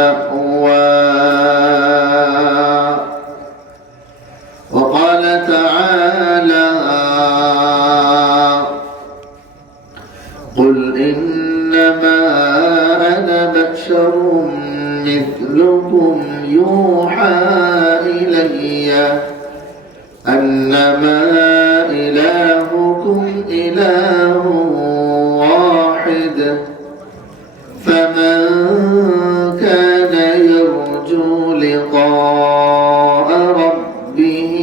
مأواه. وقال تعالى: قل إنما أنا بشر مثلكم يوحى إلي أنما إلهكم إله واحد فمن كان يرجو لقاء ربه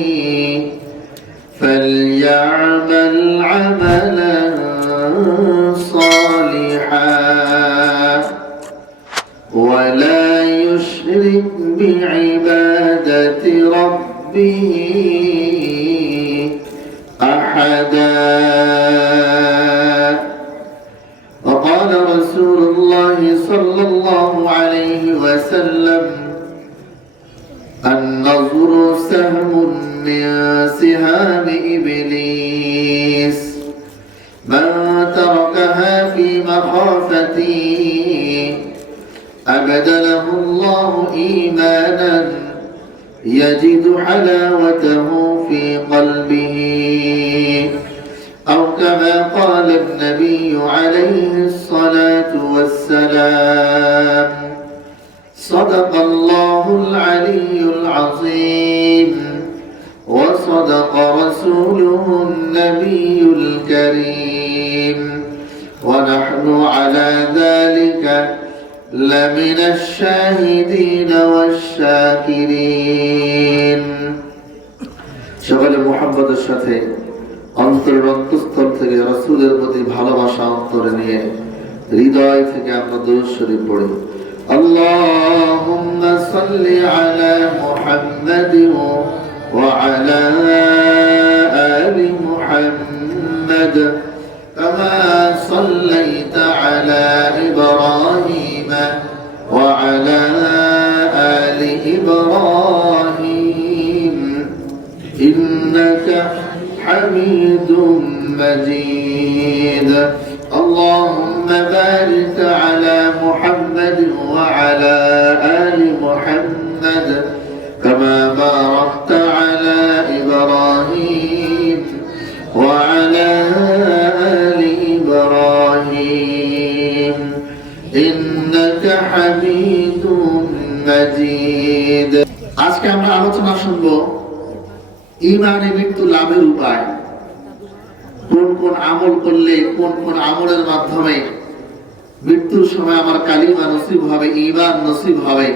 فليعمل عملا صالحا ولا يشرك بعبادة ربه أحدا. وقال رسول الله صلى الله عليه وسلم: النظر سهم من سهام إبليس من تركها في مخافتي أبدله الله إيمانا يجد حلاوته في قلبه أو كما قال النبي عليه الصلاة والسلام. صدق الله العلي العظيم وصدق رسوله النبي الكريم ونحن على ذلك لمن الشاهدين والشاكرين. সকলে মুহাব্বতের সাথে অন্তরের অন্তঃস্থল থেকে রাসূলের প্রতি ভালোবাসা অন্তরে নিয়ে হৃদয় থেকে আমরা দুরূদ শরীফ পড়ি। আল্লাহুম্মা সাল্লি আলা মুহাম্মাদিন ওয়া আলা আলি মুহাম্মাদ কামা সাল্লাইতা আলা ইব্রাহিম ওয়া আলা আলি ইব্রাহিম ইন্নাকা حميد مجيد. اللهم بارك على محمد وعلى آل محمد كما باركت على إبراهيم وعلى آل إبراهيم إنك حميد مجيد. আজকে আমরা আলোচনা শুনবো ঈমানে মৃত্যু লাভের উপায়। কোন কোন আমল করলে, কোন কোন আমলের মাধ্যমে মৃত্যুর সময় আমার কালিমা নসিব হবে, ঈমান নসিব হবে।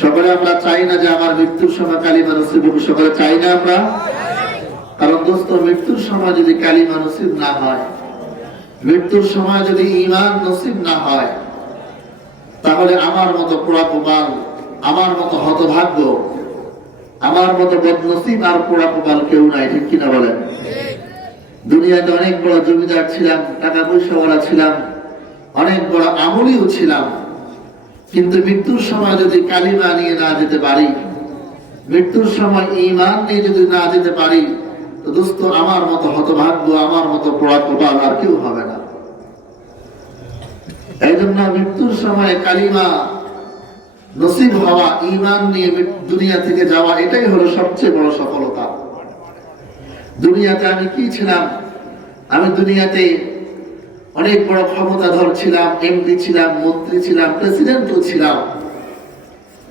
সকলে আমরা চাই না যে আমার মৃত্যুর সময় কালিমা নসিব হবে? সকলে চাই না আমরা? কারণ দোস্ত, মৃত্যুর সময় যদি কালিমা নসিব না হয়, মৃত্যুর সময় যদি ঈমান নসিব না হয়, তাহলে আমার মতো পোড়া কপাল, আমার মতো হতভাগ্য, আমার মতো বদনসিব আর পোড়া কপাল কেউ নাই। ঠিক কিনা বলেন? দুনিয়াতে অনেক বড় জমিদার ছিলাম, টাকা পয়সাওয়ালা ছিলাম, অনেক বড় আমলিও ছিলাম, কিন্তু মৃত্যুর সময় যদি কালিমা নিয়ে না যেতে পারি, মৃত্যুর সময় ঈমান নিয়ে যদি না যেতে পারি, তো দোস্ত আমার মতো হতভাগ্য, আমার মতো পোড়া কপাল আর কেউ হবে না। এই জন্য মৃত্যুর সময় কালিমা নসিব হওয়া, ঈমান নিয়ে দুনিয়া থেকে যাওয়া, এটাই হলো সবচেয়ে বড় সফলতা। দুনিয়াতে আমি কি ছিলাম? আমি দুনিয়াতে অনেক বড় ক্ষমতাধর ছিলাম, এমপি ছিলাম, মন্ত্রী ছিলাম, প্রেসিডেন্টও ছিলাম,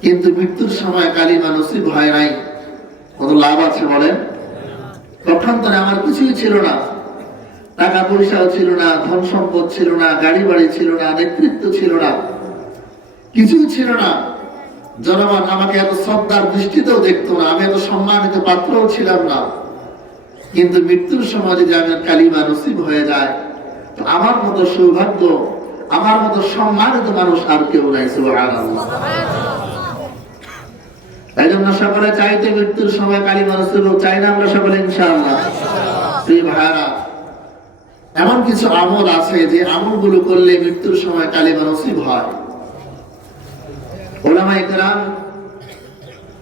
কিন্তু মৃত্যুর সময় কালিমা নসিব হয় নাই। কত লাভ আছে বলেন? পক্ষান্তরে আমার কিছুই ছিল না, টাকা পয়সাও ছিল না, ধন সম্পদ ছিল না, গাড়ি বাড়ি ছিল না, নেতৃত্ব ছিল না, কিছুই ছিল না। জনগণ আমাকে এত শ্রদ্ধার দৃষ্টিতেও দেখতো না, আমি এত সম্মানিত পাত্রও ছিলাম না। কিন্তু মৃত্যুর সময় যদি আমার কালিমা নসিব হয়ে যায়, তো আমার মতো সৌভাগ্য, আমার মতো সম্মানিত মানুষ আর কেউ নাই। সুবহানাল্লাহ। এই জন্য সকলে চাইতে মৃত্যুর সময় কালিমা নসিব হোক, চাই না আমরা সকলে? ইনশাআল্লাহ। প্রিয় ভাইরা, এমন কিছু আমল আছে যে আমলগুলো করলে মৃত্যুর সময় কালিমা নসিব হয়। উলামায়ে কেরাম,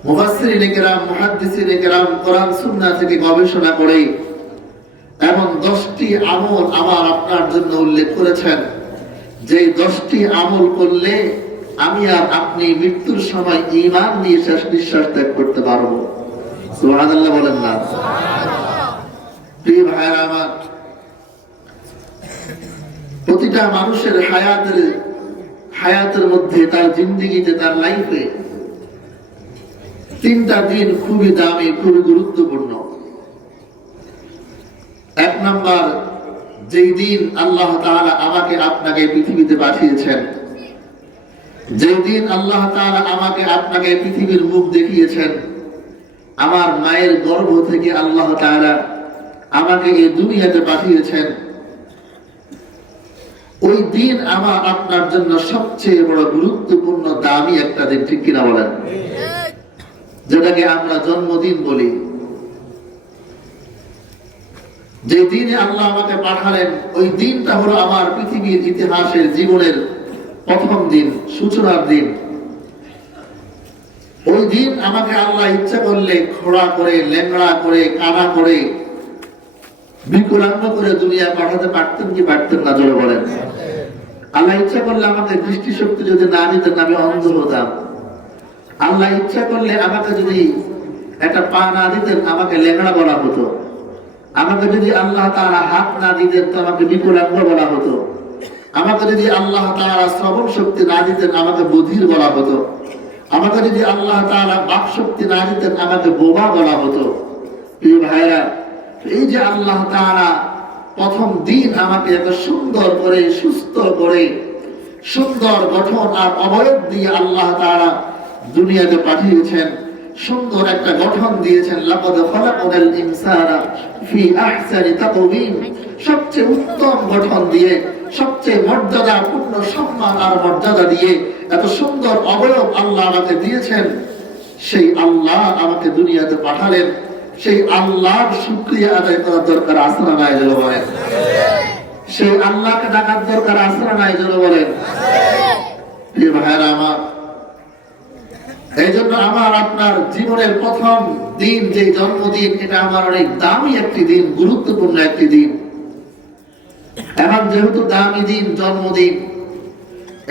মুফাসসিরিনে কেরাম, মুহাদ্দিসিনে কেরাম কোরআন সুন্নাহ থেকে গবেষণা করে এমন 10টি আমল আমার আপনার জন্য উল্লেখ করেছেন, যে 10টি আমল করলে আমি আর আপনি মৃত্যুর সময় ঈমান নিয়ে শেষ নিঃশ্বাস ত্যাগ করতে পারবো? সুবহানাল্লাহ বলেন না? প্রিয় ভাইরা আমার, প্রতিটা মানুষের হায়াতের মধ্যে, তার জিন্দেগিতে, তার লাইফে তিনটা দিন খুবই দামি, খুবই গুরুত্বপূর্ণ। এক নাম্বার, যেই দিন আল্লাহ তাআলা আমাকে আপনাকে পৃথিবীতে পাঠিয়েছেন, যেই দিন আল্লাহ তাআলা আমাকে আপনাকে পৃথিবীর মুখ দেখিয়েছেন, আমার মায়ের গর্ভ থেকে আল্লাহ তাআলা আমাকে এই দুনিয়াতে পাঠিয়েছেন, ওই দিন আমার আপনার জন্য সবচেয়ে বড় গুরুত্বপূর্ণ দামি একটা দিন, ঠিক কিনা বলেন? যেটাকে আমরা জন্মদিন বলি। যে দিনে আল্লাহ আমাকে পাঠালেন, ওই দিনটা হলো আমার পৃথিবীর ইতিহাসের জীবনের প্রথম দিন, সূচনার দিন। ওই দিন আমাকে আল্লাহ ইচ্ছা করলে খোড়া করে, ল্যাংড়া করে, কানা করে, বিকলাঙ্গ করে দুনিয়া পাঠাতে পারতেন কি পারতেন না? জোরে বলেন। আল্লাহ ইচ্ছা করলে আমাকে দৃষ্টিশক্তি যদি না দিতেন, আমি অন্ধ হতাম। আল্লাহ ইচ্ছা করলে আমাকে যদি একটা পা না দিতেন, আমাকে ল্যাংড়া বলা হতো। আমাকে যদি আল্লাহ তাআলা হাত না দিতেন, তো আমাকে বিকলাঙ্গ বলা হতো। আমাকে যদি আল্লাহ তাআলা শ্রবণ শক্তি না দিতেন, আমাকে বধির বলা হতো। আমাকে যদি আল্লাহ তাআলা বাক শক্তি না দিতেন, আমাকে বোবা বলা হতো। প্রিয় ভাইরা, এই যে আল্লাহ তাআলা প্রথম দিন আমাকে এত সুন্দর করে, সুস্থ করে, সুন্দর গঠন আর অবয়ব দিয়ে আল্লাহ তাআলা দুনিয়াতে পাঠিয়েছেন, সুন্দর একটা গঠন দিয়েছেন। লাকাদ খালাকনাল ইনসানা ফি আহসানি তাকওয়িম, সবচেয়ে উত্তম গঠন দিয়ে, সবচেয়ে মর্যাদাপূর্ণ সম্মান আর মর্যাদা দিয়ে এত সুন্দর অবয়ব আল্লাহ আমাকে দিয়েছেন। সেই আল্লাহ আমাকে দুনিয়াতে পাঠালেন, সেই আল্লাহর শুকরিয়া আদায় করার দরকার আছে না নাই? জোরে বলেন। সেই আল্লাহকে ডাকার দরকার আছে না নাই? জোরে বলেন। প্রিয় ভাইরা আমার, এই জন্য আমার আপনার জীবনের প্রথম দিন, যে জন্মদিন, এটা আমার অনেক দামি একটি দিন, গুরুত্বপূর্ণ একটি দিন। এখন যেহেতু দামি দিন, জন্মদিন,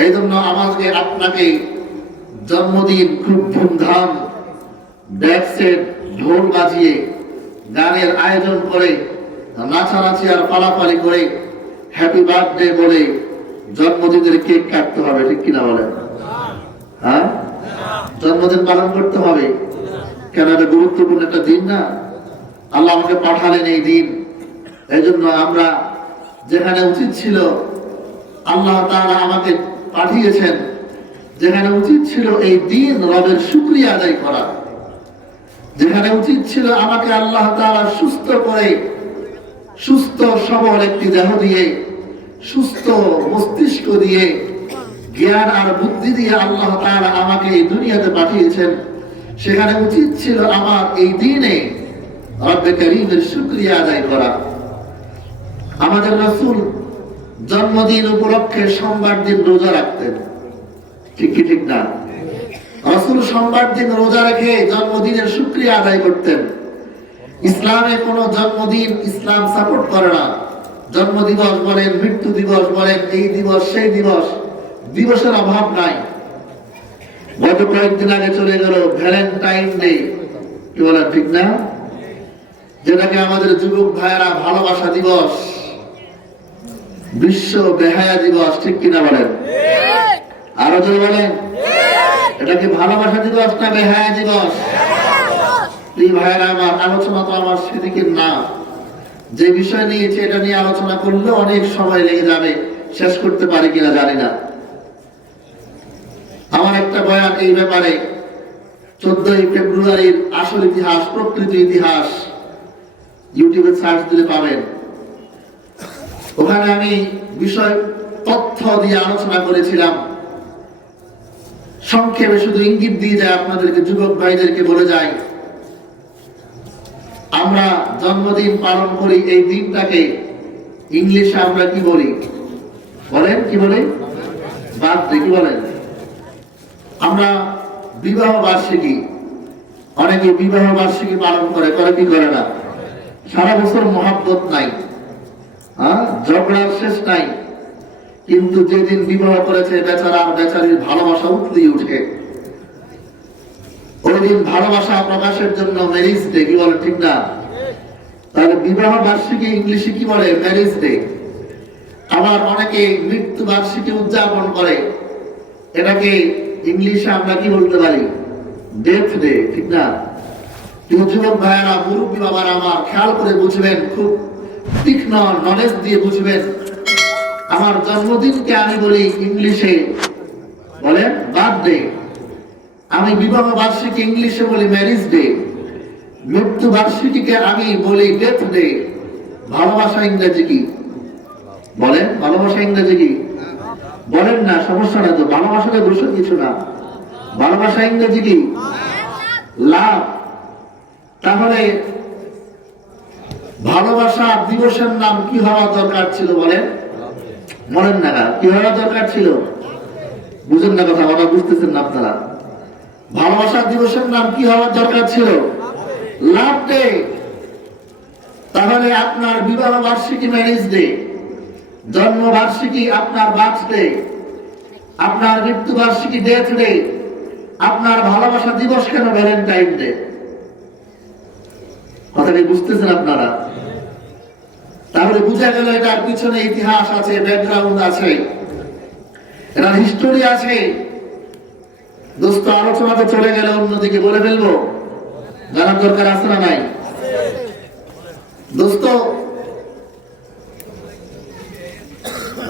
এই জন্য আমাকে আপনাকে জন্মদিন খুব ধুমধাম, ডেক সেট, ঢোল বাজিয়ে, গানের আয়োজন করে, নাচানাচি আর পালাপালি করে, হ্যাপি বার্থডে বলে জন্মদিনের কেক কাটতে হবে, ঠিক কিনা বলেন? হ্যাঁ, জন্মদিন পালন করতে হবে। কেন? এটা গুরুত্বপূর্ণ একটা দিন না? আল্লাহ আমাকে পাঠালেন এই দিন। এই জন্য আমরা যেখানে উচিত ছিল, আল্লাহ তাআলা আমাকে পাঠিয়েছেন, যেখানে উচিত ছিল এই দিন রবের শুকরিয়া আদায় করা, যেখানে উচিত ছিল আমাকে আল্লাহ তাআলা সুস্থ করে, সুস্থ সবল একটি দেহ দিয়ে, সুস্থ মস্তিষ্ক দিয়ে, জ্ঞান আর বুদ্ধি দিয়ে আল্লাহ তাআলা আমাকে এই দুনিয়াতে পাঠিয়েছেন, সেখানে উচিত ছিল আমার এই দিনে রব্বে কারীমের শুকরিয়া আদায় করা। আমাদের রাসূল জন্মদিন উপলক্ষে সোমবার দিন রোজা রাখতেন, ঠিক কি ঠিক না? রাসূল সোমবার দিন রোজা রেখে জন্মদিনের শুকরিয়া আদায় করতেন। ইসলামে কোনো জন্মদিন ইসলাম সাপোর্ট করে না। জন্মদিবস বলেন, মৃত্যু দিবস বলেন, এই দিবস সেই দিবস, দিবসের অভাব নাই। গত কয়েকদিন আগে চলে গেল ভ্যালেন্টাইন ডে, কি বলেন ঠিক না? যেটাকে আমাদের যুবক ভাইয়েরা ভালোবাসা দিবস, বিশ্ব বেহায়া দিবস, ঠিক কিনা বলেন? আরো জোরে বলেন। এটা কি ভালোবাসা দিবস না বেহায়া দিবস? এই ভাইয়েরা আমার, আলোচনা তো আমার সেদিকে না। যে বিষয় নিয়েছে এটা নিয়ে আলোচনা করলে অনেক সময় লেগে যাবে, শেষ করতে পারি কিনা জানি না। আমার একটা বয়ান এই ব্যাপারে 14 ফেব্রুয়ারির আসল ইতিহাস, প্রকৃত ইতিহাস, ইউটিউবে সার্চ দিলে পাবেন। ওখানে আমি বিষয় তথ্য দিয়ে আলোচনা করেছিলাম। সংক্ষেপে শুধু ইঙ্গিত দিয়ে যায় আপনাদেরকে, যুবক ভাইদেরকে বলে যায়, আমরা জন্মদিন পালন করি, এই দিনটাকে ইংলিশে আমরা কি বলি? বলেন, কি বলি? বার্থডে, কি বলেন? আমরা বিবাহ বার্ষিকী, অনেকে বিবাহ বার্ষিকী পালন করে, কি করে না? সারা বছর মহাব্বত নাই, ঝগড়ার শেষ নাই, কিন্তু যেদিন বিবাহ করেছে বেচারা আর বেচারির ভালোবাসা উঠলেই উঠে। ওই দিন ভালোবাসা প্রকাশের জন্য ম্যারেজ ডে, কি বলে ঠিক না? তাহলে বিবাহ বার্ষিকী ইংলিশে কি বলে? Marriage day. আবার অনেকে মৃত্যু বার্ষিকী উদযাপন করে, এটাকে ইংলিশে আমরা কি বলতে পারি? ডেথ ডে, ঠিক না? কিন্তু যুবক ভাইয়েরা, মুরব্বী বাবারা আমার খেয়াল করে বুঝবেন, খুব তীক্ষ্ণ নলেজ দিয়ে বুঝবেন। আমার জন্মদিনকে আমি বলি ইংলিশে বলেন বার্থডে, আমি বিবাহ বার্ষিকী ইংলিশে বলি ম্যারেজ ডে, মৃত্যু বার্ষিকীকে আমি বলি ডেথ ডে। ভালোবাসা ইংরেজি কি বলেন? ভালোবাসা ইংরেজি কি বলেন না? সমস্যা না তো, ভালোবাসাতে দোষের কিছু না। ভালোবাসা ইংরেজি কি? লাভ। তাহলে ভালোবাসা দিবসের নাম কি হওয়া দরকার ছিল বলেন? বলেন না, কি হওয়া দরকার ছিল? বুঝেন না কথা, বাবা বুঝতেছেন না আপনারা? ভালোবাসা দিবসের নাম কি হওয়ার দরকার ছিল? লাভ ডে। তাহলে আপনার বিবাহ বার্ষিকী ম্যারেজ ডে, জন্ম বার্ষিকী আপনার বার্থডে, আপনার মৃত্যু বার্ষিকী ডেথ ডে, আপনার ভালোবাসা দিবস কেন ভ্যালেন্টাইন ডে? কথাটি বুঝতেছেন আপনারা? তাহলে বুঝা গেল এটার পিছনে ইতিহাস আছে, ব্যাকগ্রাউন্ড আছে, এটার হিস্টোরি আছে। দোস্ত, আলোচনাতে চলে গেলে অন্যদিকে বলে ফেলবো, জানার দরকার আছে না নাই? দোস্ত,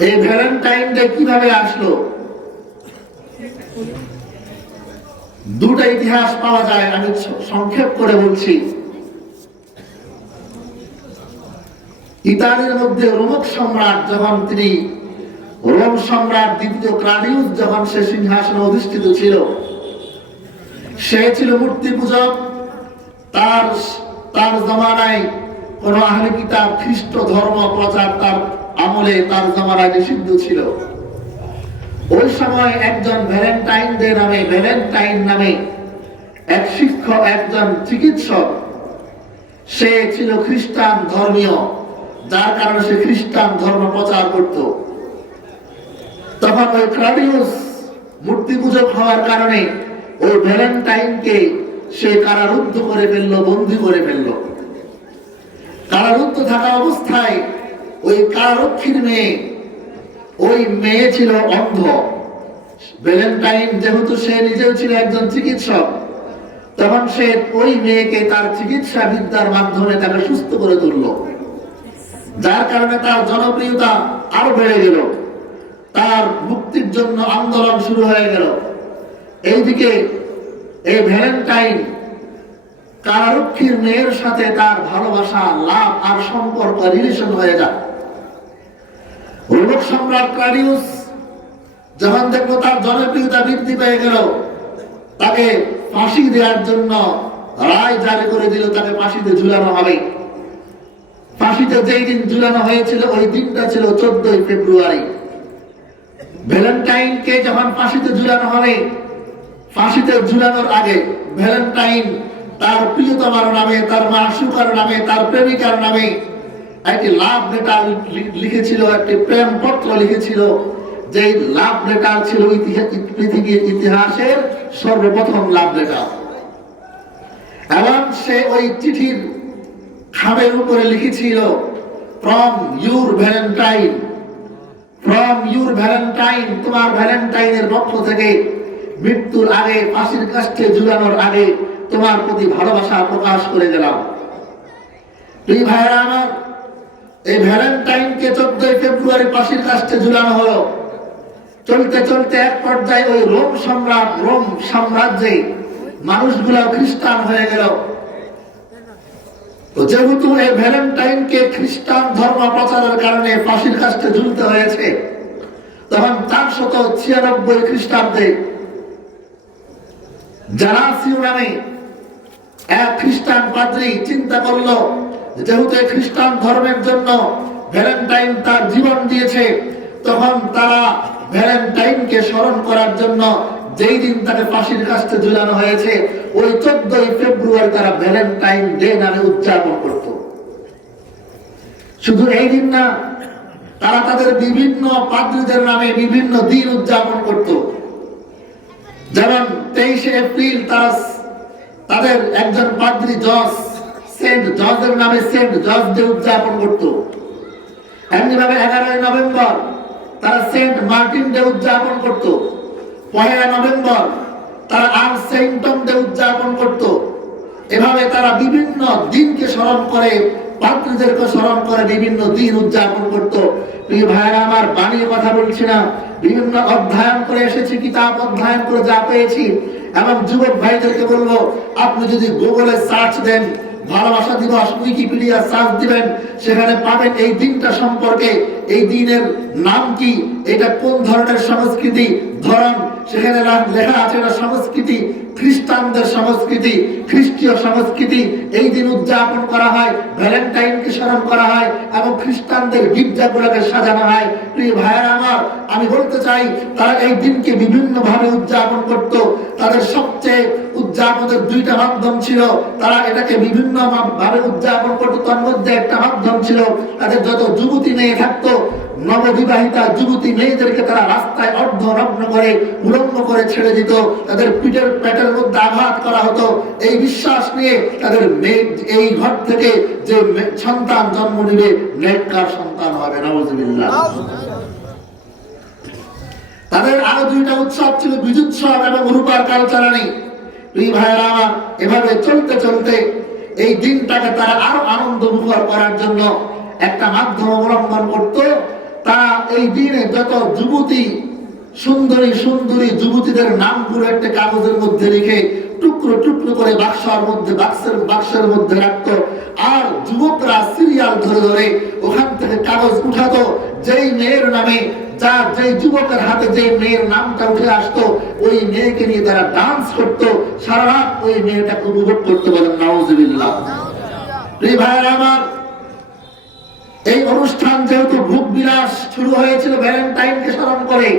এই ভ্যালেন্টাইন ডে কিভাবে আসলো? দুটো ইতিহাস পাওয়া যায়, আমি সংক্ষেপ করে বলছি। ইতালির মধ্যে রোমক সম্রাট যখন তিনি, রোম সম্রাট দ্বিতীয় ক্লাডিউস যখন সে সিংহাসনে অধিষ্ঠিত ছিল, সে ছিল মূর্তি পূজক। তার জমানায় কোন আহলে কিতাব খ্রিস্ট ধর্ম প্রচার তার আমলে, তার জমানায় নিষিদ্ধ ছিল। ওই সময় একজন ভ্যালেন্টাইন নামে এক শিক্ষক, একজন চিকিৎসক, সে ছিল খ্রিস্টান ধর্মীয়, যার কারণে সে খ্রিস্টান ধর্ম প্রচার করত। তখন ওই ক্লাডিউস মূর্তি পূজক হওয়ার কারণে ওই ভ্যালেন্টাইনকে সে কারারুদ্ধ করে ফেললো, বন্দী করে ফেললো। কারারুদ্ধ থাকা অবস্থায় ওই কারারক্ষীর মেয়ে, ওই মেয়ে ছিল অন্ধ। ভ্যালেন্টাইন যেহেতু সে নিজেও ছিল একজন চিকিৎসক, তখন সে ওই মেয়েকে তার চিকিৎসা বিদ্যার মাধ্যমে তাকে সুস্থ করে তুলল, যার কারণে তার জনপ্রিয়তা আরো বেড়ে গেল, তার মুক্তির জন্য আন্দোলন শুরু হয়ে গেল। এইদিকে এই ভ্যালেন্টাইন কারারক্ষীর মেয়ের সাথে তার ভালোবাসা, লাভ আর সম্পর্ক, রিলেশন হয়ে যায়। রোমক সম্রাট ক্লাডিউস যখন দেখলো তার জনপ্রিয়তা বৃদ্ধি পেয়ে গেল, তাকে ফাঁসি দেওয়ার জন্য রায় জারি করে দিল, তাকে ফাঁসিতে ঝুলানো হবে। ফাঁসিতে যেই দিন ঝুলানো হয়েছিল ওই দিনটা ছিল 14 ফেব্রুয়ারি। ভ্যালেন্টাইনকে যখন ফাঁসিতে ঝুলানো হবে, ফাঁসিতে ঝুলানোর আগে ভ্যালেন্টাইন তার প্রিয়তমার নামে, তার মাসুকার নামে, তার প্রেমিকার নামে একটি লাভ লেটার লিখেছিল, একটি প্রেম পত্র লিখেছিল। যে লাভ লেটার ছিল পৃথিবীর ইতিহাসের সর্বপ্রথম লাভ লেটার। এবং সে ওই চিঠির খামের উপরে লিখেছিল, from your Valentine, from your Valentine, তোমার ভ্যালেন্টাইনের পক্ষ থেকে মৃত্যুর আগে, ফাঁসির কাষ্ঠে ঝুলানোর আগে তোমার প্রতি ভালোবাসা প্রকাশ করে গেলাম। প্রিয় ভাইয়েরা আমার, এই ভ্যালেন্টাইনকে 14 ফেব্রুয়ারি ফাঁসির কাষ্ঠে ঝুলানো হলো। চলতে চলতে এক পর্যায়ে ওই রোম সাম্রাজ্যে মানুষগুলো খ্রিস্টান হয়ে গেল। তো যেহেতু এই ভ্যালেন্টাইনকে খ্রিস্টান ধর্ম প্রচারের কারণে ফাঁসির কাষ্ঠে ঝুলতে হয়েছে, তখন 496 খ্রিস্টাব্দে জারাসিও নামে এক খ্রিস্টান পাদ্রী চিন্তা করলো, যেহেতু খ্রিস্টান ধর্মের জন্য ভ্যালেন্টাইন তার জীবন দিয়েছে, তখন তারা ভ্যালেন্টাইনকে স্মরণ করার জন্য যেই দিন তাকে ফাঁসির কাষ্ঠে ঝুলানো হয়েছে, ওই 14 ফেব্রুয়ারি তারা ভ্যালেন্টাইন ডে নামে উদযাপন করত। শুধু এই দিন না, তারা তাদের বিভিন্ন পাদ্রীদের নামে বিভিন্ন দিন উদযাপন করত। যেমন 23শে এপ্রিল তারা তাদের একজন পাদ্রী জর্জ, সেন্ট জর্জের নামে সেন্ট জর্জ ডে উদযাপন করত। এমনিভাবে 11ই নভেম্বর তারা সেন্ট মার্টিন ডে উদযাপন করত। 1 নভেম্বর তারা আর সেন্টন ডে উদযাপন করত। এভাবে তারা বিভিন্ন দিনকে স্মরণ করে, পাদ্রীদেরকে স্মরণ করে বিভিন্ন দিন উদযাপন করত। প্রিয় ভাইরা আমার, বানিয়ে কথা বলছি না, বিভিন্ন অধ্যয়ন করে এসেছি, কিতাব অধ্যয়ন করে যা পেয়েছি। এবং যুবক ভাইদেরকে বলবো, আপনি যদি গুগলে সার্চ দেন ভালোবাসা দিবস, উইকিপিডিয়া সার্চ দিবেন, সেখানে পাবেন এই দিনটা সম্পর্কে, এই দিনের নাম কি, এটা কোন ধরনের সংস্কৃতি ধরন, সেখানে লেখা আছে এটা সংস্কৃতি, খ্রিস্টানদের সংস্কৃতি, খ্রিস্টীয় সংস্কৃতি। এই দিন উদযাপন করা হয়, ভ্যালেন্টাইনকে স্মরণ করা হয় এবং খ্রিস্টানদের গির্জাগুলোকে সাজানো হয়। প্রিয় ভাইয়েরা আমার, আমি বলতে চাই তারা এই দিনকে বিভিন্ন ভাবে উদযাপন করত। তাদের সবচেয়ে উদযাপনের 2টা মাধ্যম ছিল, তারা এটাকে বিভিন্ন ভাবে উদযাপন করত। তার মধ্যে একটা মাধ্যম ছিল, তাদের যত যুবতী মেয়ে থাকতো, নববিবাহিতা যুবতী মেয়েদেরকে তারা রাস্তায় অর্ধনগ্ন করে উলঙ্গ করে ছেড়ে দিত, তাদের পেটের মধ্যে আঘাত করা হতো, এই বিশ্বাস নিয়ে তাদের মেয়ে এই ঘর থেকে যে সন্তান জন্ম নিবে নেককার সন্তান হবে, নাউজুবিল্লাহ। তাদের আরো 2টা উৎসব ছিল, বীজোৎসব এবং রূপার কালচারানি। এই ভাইয়েরা আমার, এভাবে চলতে চলতে এই দিনটাকে তারা আরো আনন্দ মুখর করার জন্য একটা মাধ্যম অবলম্বন করত। তারা এই দিনে যত যুবতী, সুন্দরী সুন্দরী যুবতীদের নামগুলো একটা কাগজের মধ্যে লিখে টুকরো টুকরো করে বাক্সের মধ্যে রাখতো। আর যুবকরা সিরিয়াল ধরে ধরে ওখান থেকে কাগজ উঠাতো। যেই মেয়ের নামে, যার যেই যুবকের হাতে যে মেয়ের নামটা উঠে আসতো, ওই মেয়েকে নিয়ে তারা ডান্স করতো, সারা রাত ওই মেয়েটাকে উপভোগ করতে বলেন, নাউজুবিল্লাহ। এই ভাইয়েরা আমার, এই অনুষ্ঠান যেহেতু ভোগ বিলাস শুরু হয়েছিল ভ্যালেন্টাইনকে স্মরণ করে,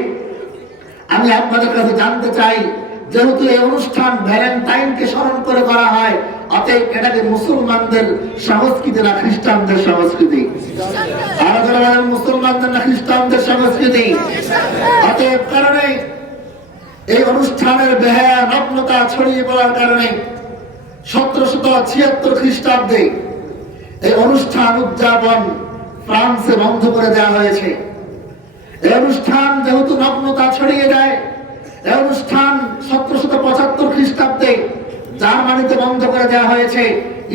আমি আপনাদের কাছে জানতে চাই, যেহেতু এই অনুষ্ঠান ভ্যালেন্টাইনকে স্মরণ করে করা হয়, অতএব এটাকে মুসলমানদের সংস্কৃতি না খ্রিস্টানদের সংস্কৃতি? মুসলমানদের না খ্রিস্টানদের সংস্কৃতি? অতএব কারণে এই অনুষ্ঠানের বেহায়া নগ্নতা ছড়িয়ে পড়ার কারণে 1776 খ্রিস্টাব্দে এই অনুষ্ঠান উদযাপন ফ্রান্সে বন্ধ করে দেওয়া হয়েছে। এই অনুষ্ঠান যেহেতু নগ্নতা ছড়িয়ে দেয়, এই অনুষ্ঠান 1775 খ্রিস্টাব্দে জার্মানিতে বন্ধ করে দেওয়া হয়েছে,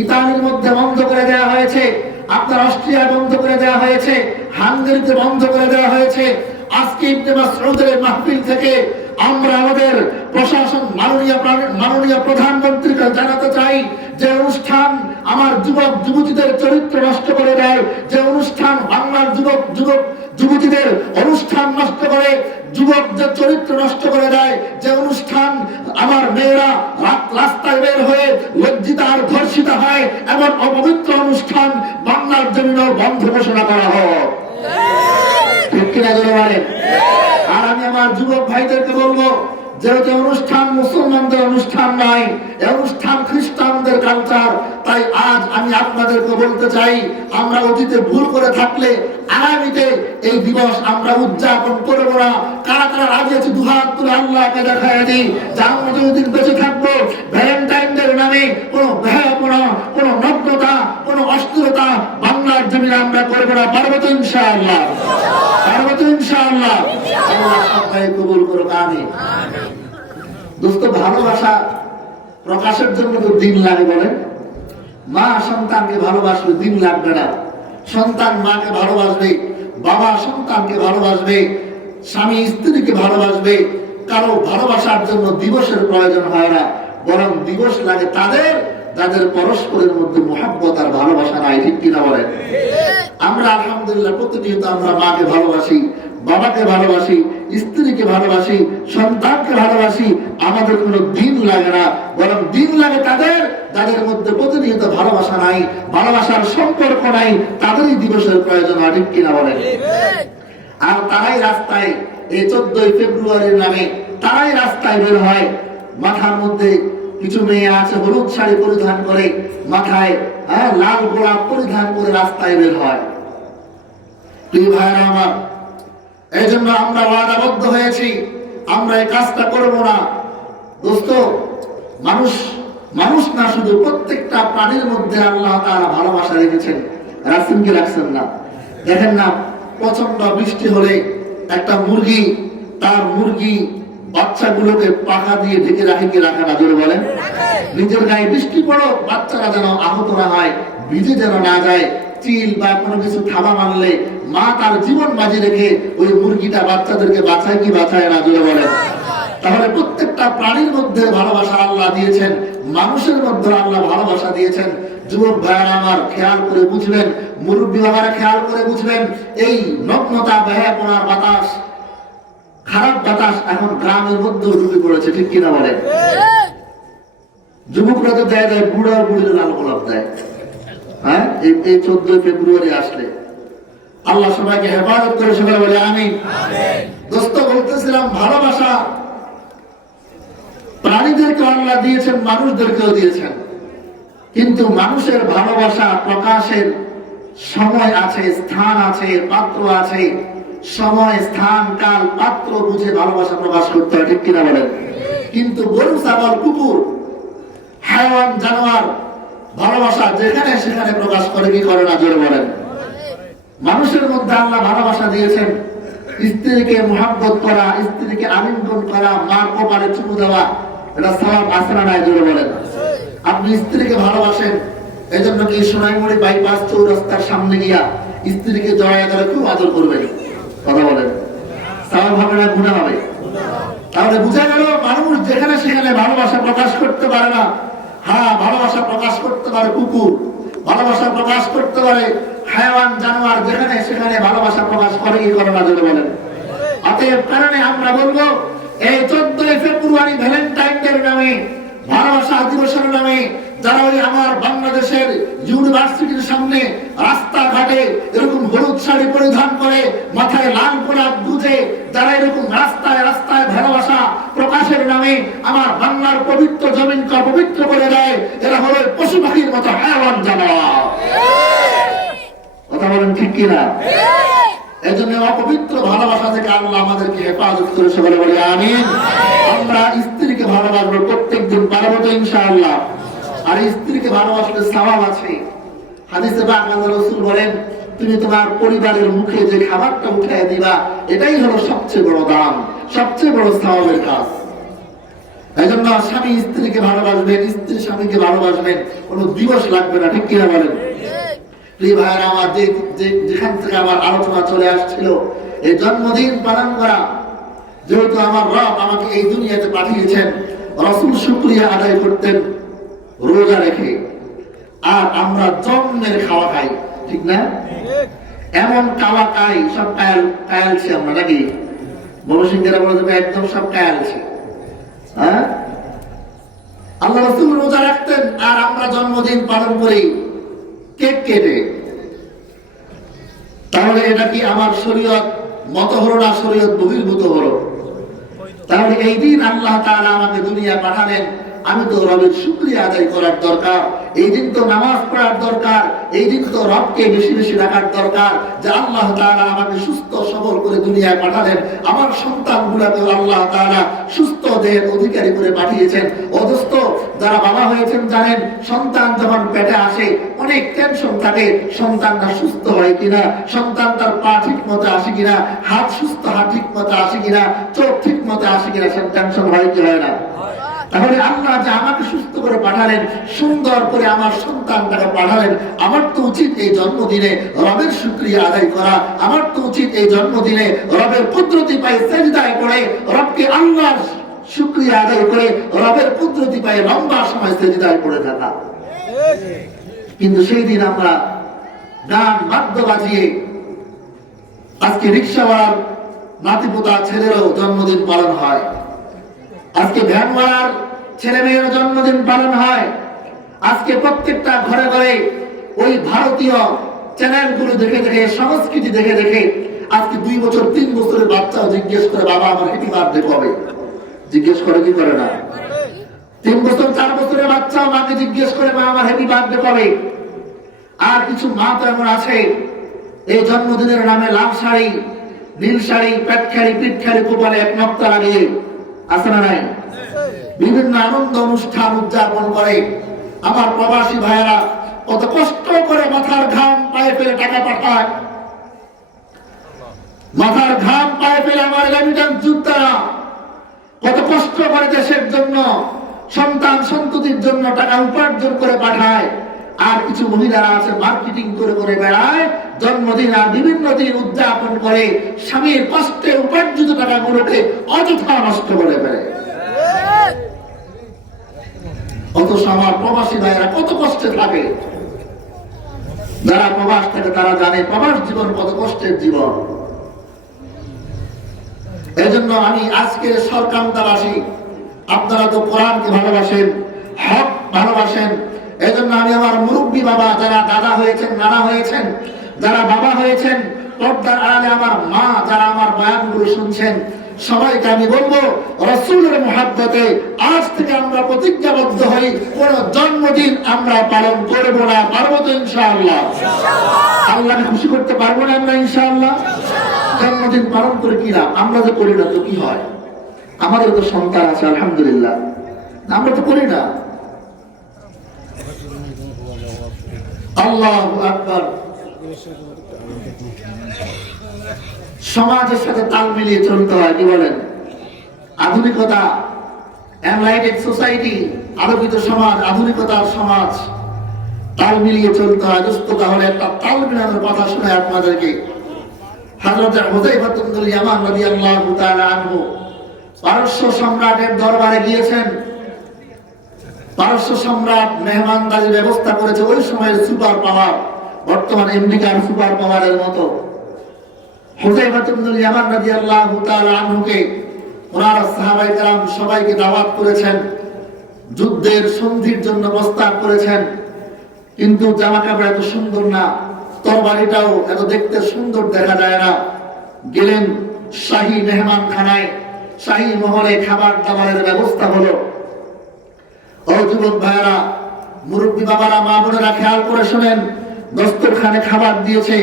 ইতালির মধ্যে বন্ধ করে দেওয়া হয়েছে, আপনার অস্ট্রিয়া বন্ধ করে দেওয়া হয়েছে, হাঙ্গেরিতে বন্ধ করে দেওয়া হয়েছে। আজকে ইবনে মাসউদের মাহফিল থেকে আমরা আমাদের প্রশাসন, মাননীয় প্রধানমন্ত্রীকে জানাতে চাই, যে অনুষ্ঠান আমার যুবক যুবতীদের চরিত্র নষ্ট করে দেয়, যে অনুষ্ঠান বাংলার যুবক যুবতীদের অনুষ্ঠান নষ্ট করে, যুবকদের চরিত্র নষ্ট করে দেয়, যে অনুষ্ঠান আমার মেয়েরা রাস্তায় বের হয়ে লজ্জিত আর ধর্ষিত হয়, এমন অপবিত্র অনুষ্ঠান বাংলার জন্য বন্ধ ঘোষণা করা হোক। ঠিক কিনা বলে বলেন? আর আমি আমার যুবক ভাইদেরকে বলবো, যেহেতু অনুষ্ঠান মুসলমানদের অনুষ্ঠান নয়, এই অনুষ্ঠান খ্রিস্টানদের কালচার, তাই আজ আমি আপনাদেরকে বলতে চাই, আমরা অতীতে ভুল করে থাকলে আগামীতে এই দিবস আমরা উদযাপন করবো না। কারা কারা রাজি আছে দুহাত তুলে আল্লাহকে দেখায় দিই যে আমরা যতদিন বেঁচে থাকবো ভ্যালেন্টাইনদের নামে কোনো বেহায়াপনা, কোনো নগ্নতা, কোনো অস্থিরতা বাংলার জমিনে আমরা করবো না। পারবো তো ইনশাআল্লাহ? পারবো তো ইনশাআল্লাহ? আল্লাহ সবাই কবুল করুক, আমিন। দোস্ত, ভালোবাসা প্রকাশের জন্য তো দিন লাগে, বলেন? মা সন্তানকে ভালোবাসবে, দিন লাগবে না। সন্তান মাকে ভালোবাসবে, বাবা সন্তানকে ভালোবাসবে, স্বামী স্ত্রীকে ভালোবাসবে। কারো ভালোবাসার জন্য দিবসের প্রয়োজন হয় না, বরং দিবস লাগে তাদের যাদের পরস্পরের মধ্যে মহব্বত আর ভালোবাসা নাই। ঠিক কিনা বলেন? আমরা আলহামদুলিল্লাহ প্রতিনিয়ত আমরা মাকে ভালোবাসি, বাবাকে ভালোবাসি, স্ত্রীকে ভালোবাসি, সন্তানকে ভালোবাসি। আমাদের কোনো দিন লাগে না, বরং দিন লাগে তাদের যাদের মধ্যে প্রতিনিয়ত ভালোবাসা নাই, ভালোবাসার সম্পর্ক নাই, তাদেরই দিবসের প্রয়োজন হয়। ঠিক কিনা বলেন? আর তারাই রাস্তায় এই 14ই ফেব্রুয়ারির নামে তারাই রাস্তায় বের হয়। মাথার মধ্যে কিছু মেয়ে আছে হলুদ শাড়ি পরিধান করে, মাথায় লাল গোলাপ পরিধান করে রাস্তায় বের হয়। প্রিয় ভাইরা আমার, এই জন্য আমরা ওয়াদাবদ্ধ হয়েছি, আমরা এই কাজটা করব না। দোস্ত, মানুষ মানুষ না, শুধু প্রত্যেকটা প্রাণীর মধ্যে আল্লাহ তাআলা ভালোবাসা রেখেছেন, রাখছেন কি রাখছেন না? দেখেন না, প্রচন্ড বৃষ্টি হলে একটা মুরগি তার মুরগি বাচ্চাগুলোকে পাখা দিয়ে ঢেকে রাখে কি রাখে না? জোরে বলেন। নিজের গায়ে বৃষ্টি পড়ো, বাচ্চারা যেন আহত না হয়, ভিজে যেন না যায়। চিল বা কোনো কিছু থাবা মারলে মা তার জীবন বাজি রেখে ওই মুরগিটা বাচ্চাদেরকে বাঁচায় কি বাঁচায় না? জোরে বলেন। তাহলে প্রত্যেকটা প্রাণীর মধ্যে ভালোবাসা আল্লাহ দিয়েছেন, মানুষের মধ্যে আল্লাহ ভালোবাসা দিয়েছেন। যুবক ভাইয়ারা আমার, খেয়াল করে বুঝবেন, মুরব্বী বাবারা খেয়াল করে বুঝবেন, এই নগ্নতা, বেহায়াপনার বাতাস, খারাপ বাতাস এখন গ্রামের মধ্যে ঢুকে পড়েছে, ঠিক কিনা বলেন? যুবকরা তো দেয় দেয়, বুড়া বুড়ির লাল গোলাপ দেয়। হ্যাঁ, এই 14 ফেব্রুয়ারি আসলে আল্লাহ সবাইকে হেফাজত করে, সবাই বলে আমিন। দোস্ত, বলতেছিলাম ভালোবাসা প্রাণীদেরকে আল্লাহ দিয়েছেন, মানুষদেরকেও দিয়েছেন, কিন্তু মানুষের ভালোবাসা প্রকাশের সময় আছে, স্থান আছে, পাত্র আছে। সময়, স্থান, কাল, পাত্র বুঝে ভালোবাসা প্রকাশ করতে হয়, ঠিক কিনা বলেন? কিন্তু গরু, ছাগল, কুকুর, হায়াওয়ান, জানোয়ার ভালোবাসা যেখানে সেখানে প্রকাশ করে কি করে না? জোরে বলেন। মানুষের মধ্যে আল্লাহ ভালোবাসা দিয়েছেন, স্ত্রীকে মোহাব্বত করা, স্ত্রীকে আলিঙ্গন করা, মার কপালে চুমু দেওয়া, এটা সওয়াব আছে না নাই? জোরে বলেন। আপনি স্ত্রীকে ভালোবাসেন, এই জন্য কি সোনাইমুড়ি বাইপাস চৌরাস্তার সামনে গিয়া স্ত্রীকে জড়ায় ধরে খুব আদর করবেন, কথা বলেন, সওয়াব হবে না গুনাহ হবে? তাহলে বোঝা গেল মানুষ যেখানে সেখানে ভালোবাসা প্রকাশ করতে পারে না। হ্যাঁ, ভালোবাসা প্রকাশ করতে পারে কুকুর, ভালোবাসা প্রকাশ করতে পারে হায়াওয়ান, জানোয়ার, যেখানে সেখানে ভালোবাসা প্রকাশ করে কি করে না? জোরে বলেন। অতএব কারণে আমরা বলবো, এই 14 ফেব্রুয়ারি ভ্যালেন্টাইন ডে নামে, ভালোবাসা দিবসের নামে যারা ওই আমার বাংলাদেশের ইউনিভার্সিটির সামনে রাস্তাঘাটে এরকম হলুদ শাড়ি পরিধান করে, মাথায় লাল গোলাপ গুজে যারা এরকম রাস্তায় রাস্তায় ভালোবাসা প্রকাশের নামে আমার বাংলার পবিত্র জমিনকে অপবিত্র করে দেয়, এরা হলো পশু পাখির মতো হায়াওয়ান, জানোয়ার। কথা বলেন, ঠিক কিনা? এই জন্য অপবিত্র ভালোবাসা থেকে আল্লাহ আমাদেরকে হেফাজত করে, সবাই বলে আমিন। আমরা স্ত্রীকে ভালোবাসবো, প্রত্যেকদিন পারবো তো ইনশাআল্লাহ। আর স্ত্রীকে ভালোবাসলে সওয়াব আছে। হাদিসে পাক আল্লাহ রাসূল বলেন, তুমি তোমার পরিবারের মুখে যে খাবারটা উঠায় দিবা, এটাই হলো সবচেয়ে বড় দান, সবচেয়ে বড় সওয়াবের কাজ। এই জন্য স্বামী স্ত্রীকে ভালোবাসবেন, স্ত্রী স্বামীকে ভালোবাসবেন, কোনো দিবস লাগবে না, ঠিক কিনা বলেন? প্রিয় ভাইয়েরা আমার, যেখান থেকে আমার আলোচনা চলে আসছিল, এই জন্মদিন পালন করা, যেহেতু আমার রব আমাকে এই দুনিয়াতে পাঠিয়েছেন, রাসূল শুকরিয়া আদায় করতেন রোজা রেখে, আর আমরা জন্মের খাওয়া খাই, ঠিক না? এমন খাওয়া খাই, সব কায়ালছি আমরা, নাকি? ময়মনসিংহেরা বলে দেবে একদম সব কায়ালছি। হ্যাঁ, আল্লাহ রাসূল রোজা রাখতেন, আর আমরা জন্মদিন পালন করি কেক কেটে। তাহলে এটা কি আমার শরীয়ত মত হলো না শরীয়ত বহির্ভূত হলো? তাহলে এই দিন আল্লাহ তাআলা আমাকে দুনিয়া পাঠালেন, আমি তো রবের শুকরিয়া আদায় করার দরকার। এই দিন তো নামাজ পড়ার দরকার, এই দিন তো রবকে বেশি বেশি রাখার দরকার, যে আল্লাহ তাআলা আমাকে সুস্থ সবল করে দুনিয়ায় পাঠালেন, আমার সন্তানগুলোকে আল্লাহ তাআলা সুস্থ দেহের অধিকারী করে পাঠিয়েছেন। অদস্ত যারা বাবা হয়েছেন জানেন, সন্তান যখন পেটে আসে অনেক টেনশন থাকে, সন্তানটা সুস্থ হয় কিনা, সন্তান তার পা ঠিক মতো আসে কিনা, হাত সুস্থ, হাত ঠিক মতো আসে কিনা, চোখ ঠিক মতো আসে কিনা, সে টেনশন হয় কি হয় না? তাহলে আল্লাহ যে আমাকে সুস্থ করে পাঠালেন, সুন্দর করে আমার সন্তানটাকে পাঠালেন, আমার তো উচিত এই জন্মদিনে রবের শুকরিয়া আদায় করা। আমার তো উচিত এই জন্মদিনে রবের কুদরতি পায়ে সেজদায় পড়ে রবকে আল্লাহর শুকরিয়া আদায় করে রবের কুদরতি পায়ে লম্বা সময় সেজদায় পড়ে থাকা। কিন্তু সেই দিন আমরা গান বাদ্য বাজিয়ে, আজকে রিক্সাওয়ালার নাতিপোতা ছেলেরও জন্মদিন পালন হয়, আজকে ভ্যানওয়ালার ছেলে মেয়ের জন্মদিন পালন হয়, আজকে প্রত্যেকটা ঘরে ঘরে ওই ভারতীয় চ্যানেলগুলো দেখে দেখে, সংস্কৃতি দেখে দেখে, আজকে 2 বছর 3 বছরের বাচ্চাও জিজ্ঞেস করে, বাবা আমার হ্যাপি বার্থডে কবে? জিজ্ঞেস করে কি করে না? 3 বছর 4 বছরের বাচ্চাও মাকে জিজ্ঞেস করে, মা আমার হ্যাপি বার্থডে কবে? আর কিছু মা তো এমন আছে, এই জন্মদিনের নামে লাল শাড়ি, নীল শাড়ি, পেটখাড়ি, পিঠখাড়ি, কপালে এক নক্তা লাগিয়ে আছে না নাই? বিভিন্ন আনন্দ অনুষ্ঠান উদযাপন করে। আমার প্রবাসী ভাইয়েরা কত কষ্ট করে মাথার ঘাম পায়ে ফেলে টাকা পাঠায়, মাথার ঘাম পায়ে ফেলে আমার রেমিটেন্স যোদ্ধারা কত কষ্ট করে দেশের জন্য, সন্তান সন্ততির জন্য টাকা উপার্জন করে পাঠায়। আর কিছু মহিলারা আছে মার্কেটিং করে করে বেড়ায়, জন্মদিন আর বিভিন্ন দিন উদযাপন করে স্বামীর কষ্টে উপার্জিত টাকাগুলোকে অযথা নষ্ট করে ফেলে। অথচ আমার প্রবাসী ভাইয়েরা কত কষ্টে থাকে। যারা প্রবাস থাকে তারা জানে প্রবাস জীবন কত কষ্টের জীবন। এই জন্য আমি আজকে সরকান্তাবাসী, আপনারা তো কোরআনকে ভালোবাসেন, হক ভালোবাসেন, এই জন্য আমি আমার মুরব্বী বাবা, যারা দাদা হয়েছেন, নানা হয়েছেন, যারা বাবা হয়েছেন, পর্দার আড়ালে আমার মা, যারা আমার বয়ানগুলো শুনছেন, সবাইকে আমি বলবো রাসূলের মুহাব্বতে আজ থেকে আমরা প্রতিজ্ঞাবদ্ধ হই, কোন জন্মদিন আমরা পালন করব না। পারবো তো ইনশাআল্লাহ? আল্লাহকে খুশি করতে পারবো না আমরা ইনশাআল্লাহ? জন্মদিন পালন করে কি লাভ? আমরা যে করি না তো কি হয়? আমাদের তো সন্তান আছে আলহামদুলিল্লাহ, আমরা তো করি না। আল্লাহু আকবার। সমাজের সাথে তাল মিলিয়ে চলতে হয়, কি বলেন? আধুনিকতা, এনলাইটেড সোসাইটি, আলোকিত সমাজ, আধুনিকতার সমাজ, তাল মিলিয়ে চলতে হয়। দোস্ত, তাহলে একটা তাল মিলানোর কথা শুনে আপনাদেরকে। হযরত হুযায়ফা ইবনুল ইয়ামান রাদিয়াল্লাহু তাআলা আনহু পারস্য সম্রাটের দরবারে গিয়েছেন। পারস্য সম্রাট মেহমানদারির ব্যবস্থা করেছে, ওই সময়ের সুপার পাওয়ার, বর্তমান আমেরিকার সুপার পাওয়ারের মতো। হুযায়ফা ইবনুল ইয়ামান রাদিয়াল্লাহু তাআলা আনহুকে ওনারা সাহাবায়ে কেরাম সবাইকে দাওয়াত করেছেন, যুদ্ধের সন্ধির জন্য প্রস্তাব করেছেন। কিন্তু জামা কাপড় এত সুন্দর না, তরবারিটাও এত দেখতে সুন্দর দেখা যায় না। গেলেন শাহী মেহমানখানায়, শাহী মহলে খাবার দাবারের ব্যবস্থা হলো। ও যুবক ভাইয়েরা, মুরব্বী বাবারা, মা বোনেরা, খেয়াল করে শোনেন। দস্তরখানে খাবার দিয়েছে,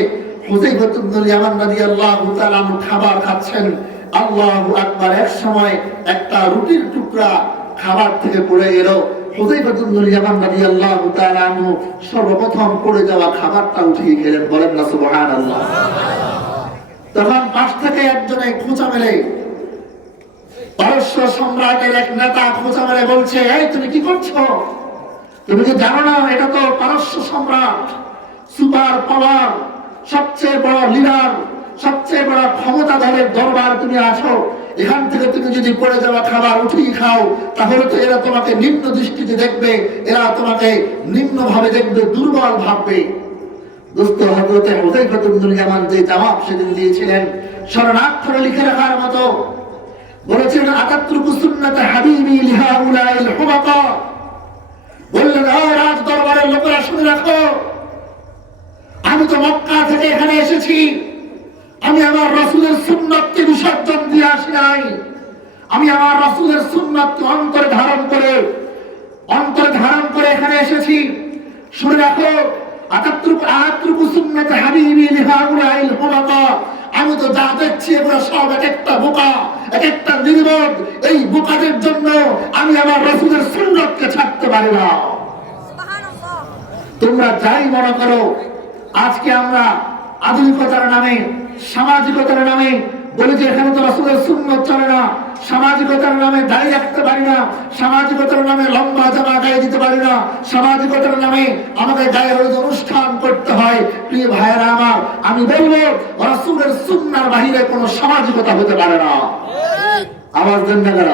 হুযায়ফা ইবনুল ইয়ামান রাদিয়াল্লাহু তাআলা খাবার খাচ্ছেন। আল্লাহু আকবার। এক সময় একটা রুটির টুকরা খাবার থেকে পড়ে গেল। হুযায়ফা ইবনুল ইয়ামান রাদিয়াল্লাহু তাআলা সর্বপ্রথম পড়ে যাওয়া খাবারটা উঠিয়ে খেলেন। বলেন না সুবহানাল্লাহ? তখন পাশ থেকে একজনে খোঁচা মেলে, পারস্য সম্রাটের এক নেতা খোঁচা মেলে বলছে, এই তুমি কি করছো? তুমি কি জানো না এটা তো পারস্য সম্রাট, সুপার পাওয়ার, সবচেয়ে বড় লিডার, সবচেয়ে বড় ক্ষমতাধরের দরবার তুমি আছো। এখান থেকে তুমি যদি পড়ে যাওয়া খাবার উঠিয়ে খাও, তাহলে তো এরা তোমাকে নিম্ন দৃষ্টিতে দেখবে, এরা তোমাকে নিম্নভাবে দেখবে, দুর্বল ভাববে। দোস্ত, হযরত হুযায়ফা ইবনুল ইয়ামান যে জবাব সেদিন দিয়েছিলেন স্মরণাক্ষরে লিখে রাখার মতো। বলেছিলেন, আতাতরুকু সুন্নাত হাবিবি লিহাউলাইল হুবাকা। বললেন, ও রাজ দরবারের লোকেরা, শুনে রাখো, আমি তো মক্কা থেকে এখানে এসেছি, আমি আমার রাসূলের সুন্নাতকে বিসর্জন দিয়ে আসি নাই। আমি আমার রাসূলের সুন্নাতকে অন্তরে ধারণ করে এখানে এসেছি। শুনে রাখো, আতাতরুকু সুন্নাত হাবিবি লিহাউলাইল হুবাকা। আমি তো যা দেখছি এগুলো সব এক একটা বোকা, এক একটা নির্বোধ। এই বোকাদের জন্য আমি আমার রাসূলের সুন্নাতকে ছাড়তে পারি না। তোমরা যাই মনে করো, আজকে আমরা আধুনিকতার নামে, সামাজিকতার নামে বলি যে এখানে তো রাসূলের সুন্নাত চলে না, সামাজিকতার নামে দাড়ি রাখতে পারি না, সামাজিকতার নামে লম্বা জামা গায়ে দিতে পারি না, সামাজিকতার নামে আমাদের গায়ে হলুদ অনুষ্ঠান করতে হয়। প্রিয় ভাইয়েরা আমার, আমি বলবো রাসূলের সুন্নাহর বাহিরে কোনো সামাজিকতা হতে পারে না। আওয়াজ দেন না কেন?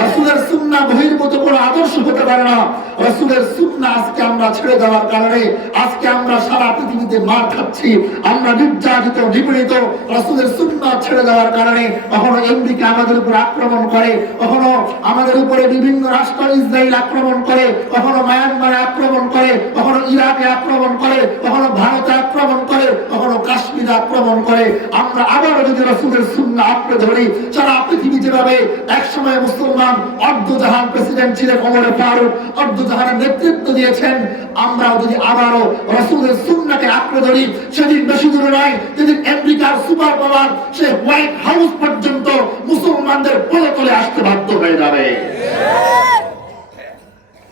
রাসূলের সুন্নাহ বহির্ভূত কোনো আদর্শ হতে পারে না। রাসূলের সুন্নাহ আজকে আমরা ছেড়ে দেওয়ার কারণে আজকে আমরা সারা পৃথিবীতে মার খাচ্ছি, আমরা নির্যাতিত, নিপীড়িত। রাসূলের সুন্নাহ ছেড়ে দেওয়ার কারণে কখনো আমেরিকা আমাদের উপর আক্রমণ করে, কখনো আমাদের উপরে বিভিন্ন রাষ্ট্র, ইসরায়েল আক্রমণ করে, কখনো মায়ানমারে আক্রমণ করে, কখনো ইরাকে আক্রমণ করে, কখনো ভারতে আক্রমণ করে, কখনো কাশ্মীরে আক্রমণ করে। আমরা আবারও যদি রাসূলের সুন্নাহ আঁকড়ে ধরি, সারা পৃথিবী যেভাবে একসময় মুসলমান অর্ধ জাহান প্রেসিডেন্ট ছিলেন ওমর ফারুক, অর্ধ মুক্তিযুদ্ধের নেতৃত্ব দিয়েছেন, আমরাও যদি আবারও রাসূলের সুন্নাহকে আঁকড়ে ধরি, সেদিন বেশি দূরে নয় যেদিন আমেরিকার সুপার পাওয়ার সে হোয়াইট হাউস পর্যন্ত মুসলমানদের কোলে কোলে আসতে বাধ্য হয়ে যাবে।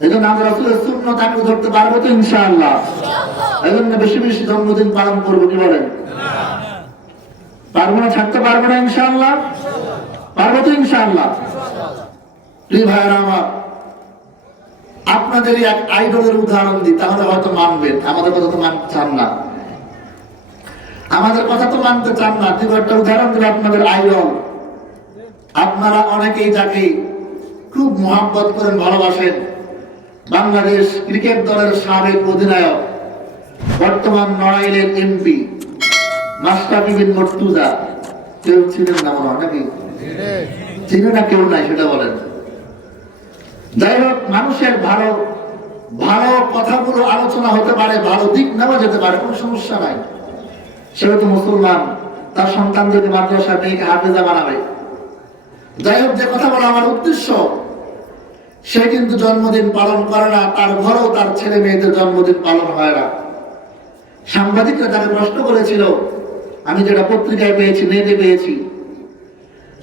এজন্য আমরা রাসূলের সুন্নাহ আঁকড়ে ধরতে পারবো তো ইনশাআল্লাহ। এজন্য বেশি বেশি জন্মদিন পালন করবো, কি বলেন? পারবো না? থাকতে পারবো না ইনশাআল্লাহ? পারবো তো ইনশাআল্লাহ। প্রিয় ভাইরা আমার, আপনাদের এক আইডলের উদাহরণ দিই, তাহলে হয়তো মানবেন। আমাদের কথা তো মানতে চান না, আমাদের কথা তো মানতে চান না। দিব একটা উদাহরণ দিলে আপনাদের আইডল। আপনারা অনেকেই যাকে খুব মহব্বত করেন, ভালোবাসেন, বাংলাদেশ ক্রিকেট দলের সাবেক অধিনায়ক, বর্তমান নড়াইলের এমপি মাশরাফি বিন মুর্তজা। কেউ ছিলেন না মনে হয়, নাকি চিনে না? কেউ নাই, সেটা বলেন। যাই হোক, মানুষের ভালো ভালো কথাগুলো আলোচনা হতে পারে, ভালো দিক নেওয়া যেতে পারে, কোনো সমস্যা নাই। সেটা তো মুসলমান, তার সন্তানদেরকে মাদ্রাসা মেয়েকে হাফেজা বানাবে। যাই হোক, যে কথা বলা আমার উদ্দেশ্য, সে কিন্তু জন্মদিন পালন করে না, তার ঘরেও তার ছেলে মেয়েদের জন্মদিন পালন হয় না। সাংবাদিকরা তাকে প্রশ্ন করেছিল, আমি যেটা পত্রিকায় পেয়েছি, নেটে পেয়েছি,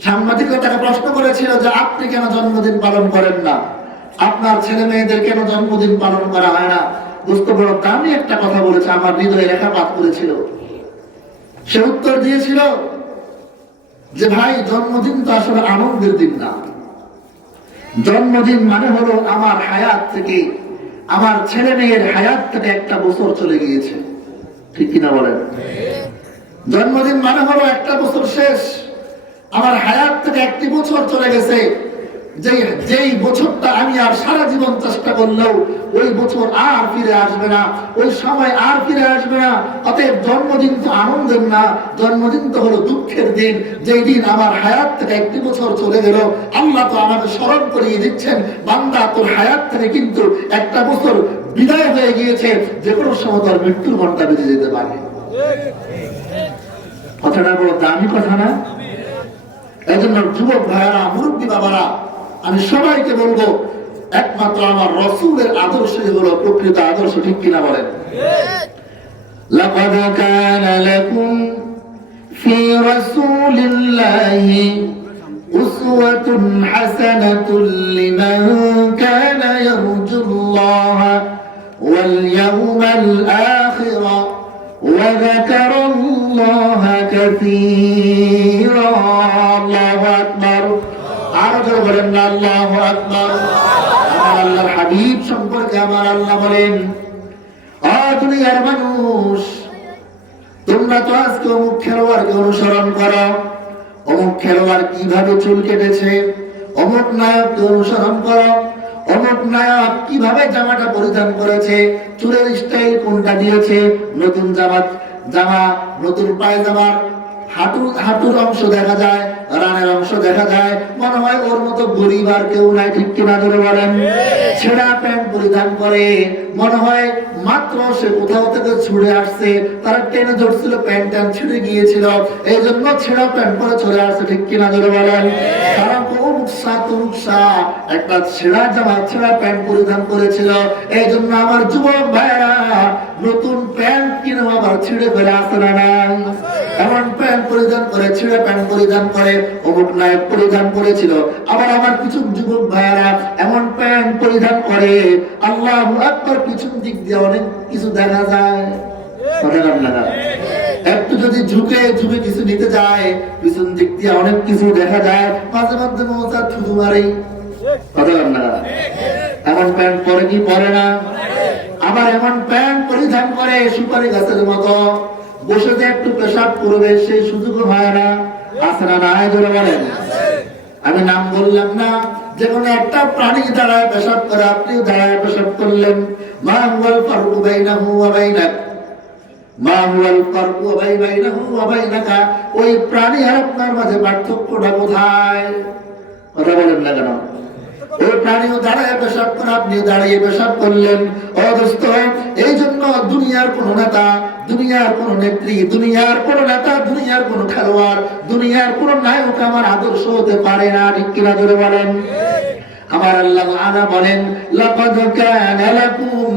সাংবাদিকরা তাকে প্রশ্ন করেছিল যে আপনি কেন জন্মদিন পালন করেন না, আপনার ছেলে মেয়েদের কেন জন্মদিন পালন করা হয় না? দোস্ত বড় দামি একটা কথা বলেছে, আমার হৃদয়ে রেখাপাত করেছিল। সে উত্তর দিয়েছিল যে ভাই, জন্মদিন তো আসলে আনন্দের দিন না। জন্মদিন মানে হলো আমার হায়াত থেকে, আমার ছেলে মেয়ের হায়াত থেকে একটা বছর চলে গিয়েছে, ঠিক কিনা বলেন? জন্মদিন মানে হলো একটা বছর শেষ, আমার হায়াত থেকে একটি বছর চলে গেছে। যেই বছরটা আমি আর সারা জীবন চেষ্টা করলেও ওই বছর আর ফিরে আসবে না, ওই সময় আর ফিরে আসবে না। অতএব জন্মদিন তো আনন্দের না, জন্মদিন তো হলো দুঃখের দিন। যেই দিন আমার হায়াত থেকে একটি বছর চলে গেল, আল্লাহ তো আমাকে স্মরণ করিয়ে দিচ্ছেন, বান্দা তোর হায়াত থেকে কিন্তু একটা বছর বিদায় হয়ে গিয়েছে, যে কোনো সময় তোর মৃত্যুর ঘন্টা বেজে যেতে পারে। কথাটা বড় দামি কথা না? এই জন্য যুবক ভাইয়ারা, মুরব্বী বাবারা, আমি সবাইকে বলবো, একমাত্র আমার রাসূলের আদর্শই হলো প্রকৃত আদর্শ, ঠিক কিনা বলেন? লাকাদ কানা লাকুম ফি রাসূলিল্লাহি উসওয়াতুন হাসানাতুন লিমান কানা ইয়ারজুল্লাহা ওয়াল ইয়াওমাল আখির ওয়া যাকারাল্লাহা কাসীরা। আল্লাহু আকবার। আরো জোরে বলেন না আল্লাহু আকবার। আমার আল্লাহর হাবিব সম্পর্কে আমার আল্লাহ বলেন, ও দুনিয়ার মানুষ, তোমরা তো আজকে অমুক খেলোয়াড়কে অনুসরণ করো, অমুক খেলোয়াড় কিভাবে চুল কেটেছে, অমুক নায়ককে অনুসরণ করো, অমুক নায়ক কিভাবে জামাটা পরিধান করেছে, চুলের স্টাইল কোনটা দিয়েছে, নতুন জামা, নতুন পায়জামার হাঁটুর অংশ দেখা যায়, রানের অংশ দেখা যায়, মনে হয় ওর মতো গরিব আর কেউ নাই, ঠিক কিনা ধরে বলেন? ছেঁড়া প্যান্ট পরিধান করে, মনে হয় মাত্র সে কোথাও থেকে ছুড়ে আসছে, তারা টেনে ধরছিল, প্যান্ট ছিঁড়ে গিয়েছিল, এই জন্য ছেঁড়া প্যান্ট পরে চলে আসছে, ঠিক কিনা ধরে বলেন? কারণ একটা ছেঁড়া জামা, ছেঁড়া প্যান্ট পরিধান করেছিল। এই জন্য আমার যুবক ভাইরা, নতুন প্যান্ট কিনে আবার ছিঁড়ে ফেলে আসে না নাই? এমন প্যান্ট পরিধান করে, ছিঁড়া প্যান্ট পরিধান করে, অমুক নায়ক পরিধান করেছিল। আবার আমার কিছু যুবক ভাইরা এমন প্যান্ট পরিধান করে, আল্লাহু আকবার, পিছন দিক দিয়ে অনেক কিছু দেখা যায়। একটু যদি ঝুঁকে কিছু নিতে যায়, পিছন দিক দিয়ে অনেক কিছু দেখা যায়, মাঝে মধ্যে মজা থুতু মারে। কথা বলেন না? এমন প্যান্ট পরে কি পরে না? আবার এমন প্যান্ট পরিধান করে সুপারি গাছের মতো, বসে যে একটু পেশাব করবে সেই সুযোগও হয় না। আছে না নাই ধরে বলেন? আমি নাম বললাম না, যে কোনো একটা প্রাণী দাঁড়ায় পেশাব করে, আপনিও দাঁড়ায় পেশাব করলেন। মা হুয়াল ফারকু বাইনাহু ওয়া বাইনাক, মা হুয়াল ফারকু বাইনাহু ওয়া বাইনাকা, ওই প্রাণী আর আপনার মাঝে পার্থক্যটা কোথায়? কথা বলেন না কেন? ওই প্রাণীও দাঁড়ায় পেশাব করে, আপনিও দাঁড়িয়ে পেশাব করলেন। ও দোস্ত, এই জন্য দুনিয়ার কোন নেতা, দুনিয়ার কোন নেত্রী, দুনিয়ার কোন নেতা, দুনিয়ার কোন খেলোয়াড়, দুনিয়ার কোন নায়ক আমার আদর্শ হতে পারে না, ঠিক কিনা ধরে বলেন? আমার আল্লাহ তাআলা বলেন লাকাদ কানা লাকুম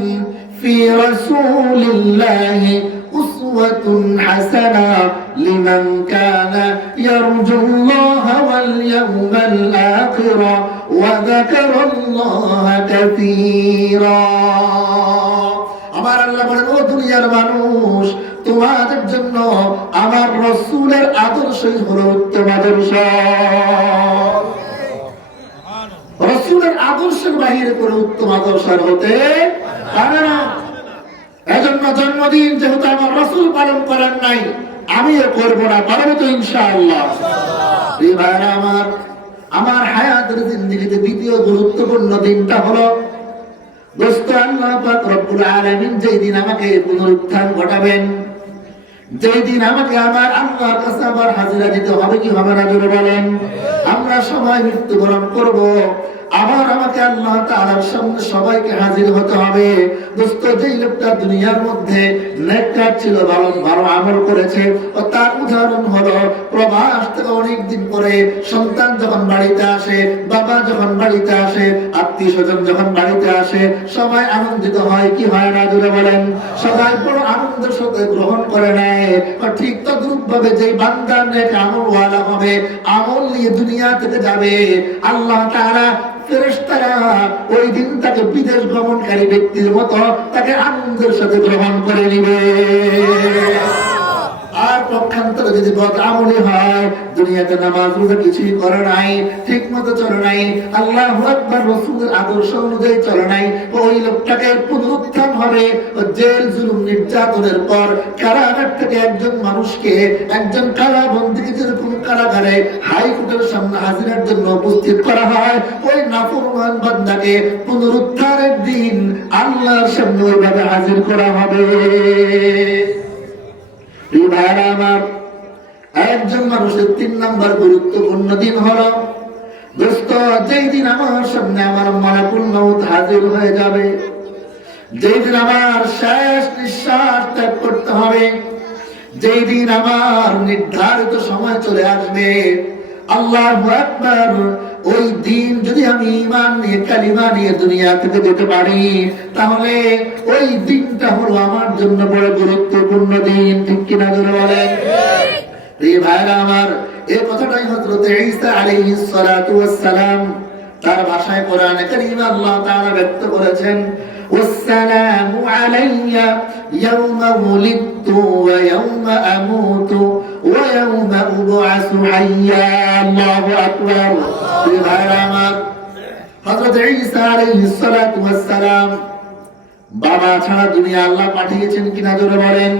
ফি রাসূলিল্লাহি উসওয়াতুন হাসানা লিমান কানা ইয়ারজুল্লাহা ওয়াল ইয়াওমাল আখির ওয়া যাকারাল্লাহা কাসীরা। আমার আল্লাহ বলেন, ও দুনিয়ার মানুষ, তোমাদের জন্য আমার রাসূলের আদর্শই হলো উত্তম আদর্শ। রাসূলের আদর্শের বাহিরে কোনো উত্তম আদর্শ হতে পারে না। এজন্য জন্মদিন যেহেতু আমার রাসূল পালন করেন নাই, আমিও করব না, পারবো তো ইনশাআল্লাহ। এই ভাইরা আমার হায়াতের জিন্দেগিতে দ্বিতীয় গুরুত্বপূর্ণ দিনটা হলো দোস্ত আল্লাহ পাক রব্বুল আলামিন যেই দিন আমাকে পুনরুত্থান ঘটাবেন, যেই দিন আমাকে আমার আল্লাহর কাছে আবার হাজিরা দিতে হবে কি হবে না জোরে বলেন। আমরা সবাই মৃত্যুবরণ করব, আবার আমাকে আল্লাহ তাআলার সামনে সবাইকে হাজির হতে হবে। দোস্ত যেই লোকটা দুনিয়ার মধ্যে নেককার ছিল, ভালো ভালো আমল করেছে, ও তার উদাহরণ হলো প্রবাস থেকে অনেকদিন পরে সন্তান যখন বাড়িতে আসে, বাবা যখন বাড়িতে আসে, আত্মীয় স্বজন যখন বাড়িতে আসে, সবাই আনন্দিত হয় কি হয় না জোরে বলেন। সবাই বড় আনন্দের সাথে গ্রহণ করে নেয়। ঠিক তদ্রূপ ভাবে যেই বান্দা নেক আমলওয়ালা হবে, আমল নিয়ে দুনিয়া থেকে যাবে, আল্লাহ তাআলা ফেরেশতারা ওই দিন তাকে বিদেশ ভ্রমণকারী ব্যক্তির মতো তাকে আনন্দের সাথে গ্রহণ করে নিবে। আর পক্ষান্তরে যদি বদ আমলি হয়, দুনিয়াতে নামাজ রোজা কিছুই করে নাই, ঠিক মতো চলে নাই, আল্লাহু আকবার রাসূলের আদর্শ অনুযায়ী চলে নাই, ওই লোকটাকে পুনরুত্থান হবে। জেল জুলুম নির্যাতনের পর কারাগার থেকে একজন মানুষকে, একজন কারাবন্দীকে যেরকম কারাগারে হাইকোর্টের সামনে হাজিরার জন্য উপস্থিত করা হয়, ওই নাফরমান বান্দাকে পুনরুত্থানের দিন আল্লাহর সামনে ওইভাবে হাজির করা হবে। একজন মানুষের 3 নম্বর গুরুত্বপূর্ণ দিন হলো দোস্ত যেই দিন আমার সামনে আমার মালাকুল মউত হাজির হয়ে যাবে, যেই দিন আমার শেষ নিঃশ্বাস ত্যাগ করতে হবে, যেই দিন আমার নির্ধারিত সময় চলে আসবে। আল্লাহু আকবার। ওই দিন যদি আমি ঈমান নিয়ে কালিমা নিয়ে দুনিয়া থেকে যেতে পারি, তাহলে ওই দিনটা হলো আমার জন্য বড় গুরুত্বপূর্ণ দিন, ঠিক কিনা জোরে বলেন। এই ভাইরা আমার, এই কথাটাই হযরত ঈসা আলাইহিস সালাতু ওয়াস সালাম তার ভাষায় কোরআনে কারীমে আল্লাহ তাআলা ব্যক্ত করেছেন, ওয়াসসালামু আলাইয়া ইয়াওমা উলিদতু ওয়া ইয়াওমা আমুতু ওয়া ইয়াওমা উবআসু হাইয়া। আল্লাহু আকবার। এই ভাইরা আমার, হযরত ঈসা আলাইহিস সালাতু ওয়াস সালাম বাবা ছাড়া দুনিয়া আল্লাহ পাঠিয়েছেন কিনা জোরে বলেন।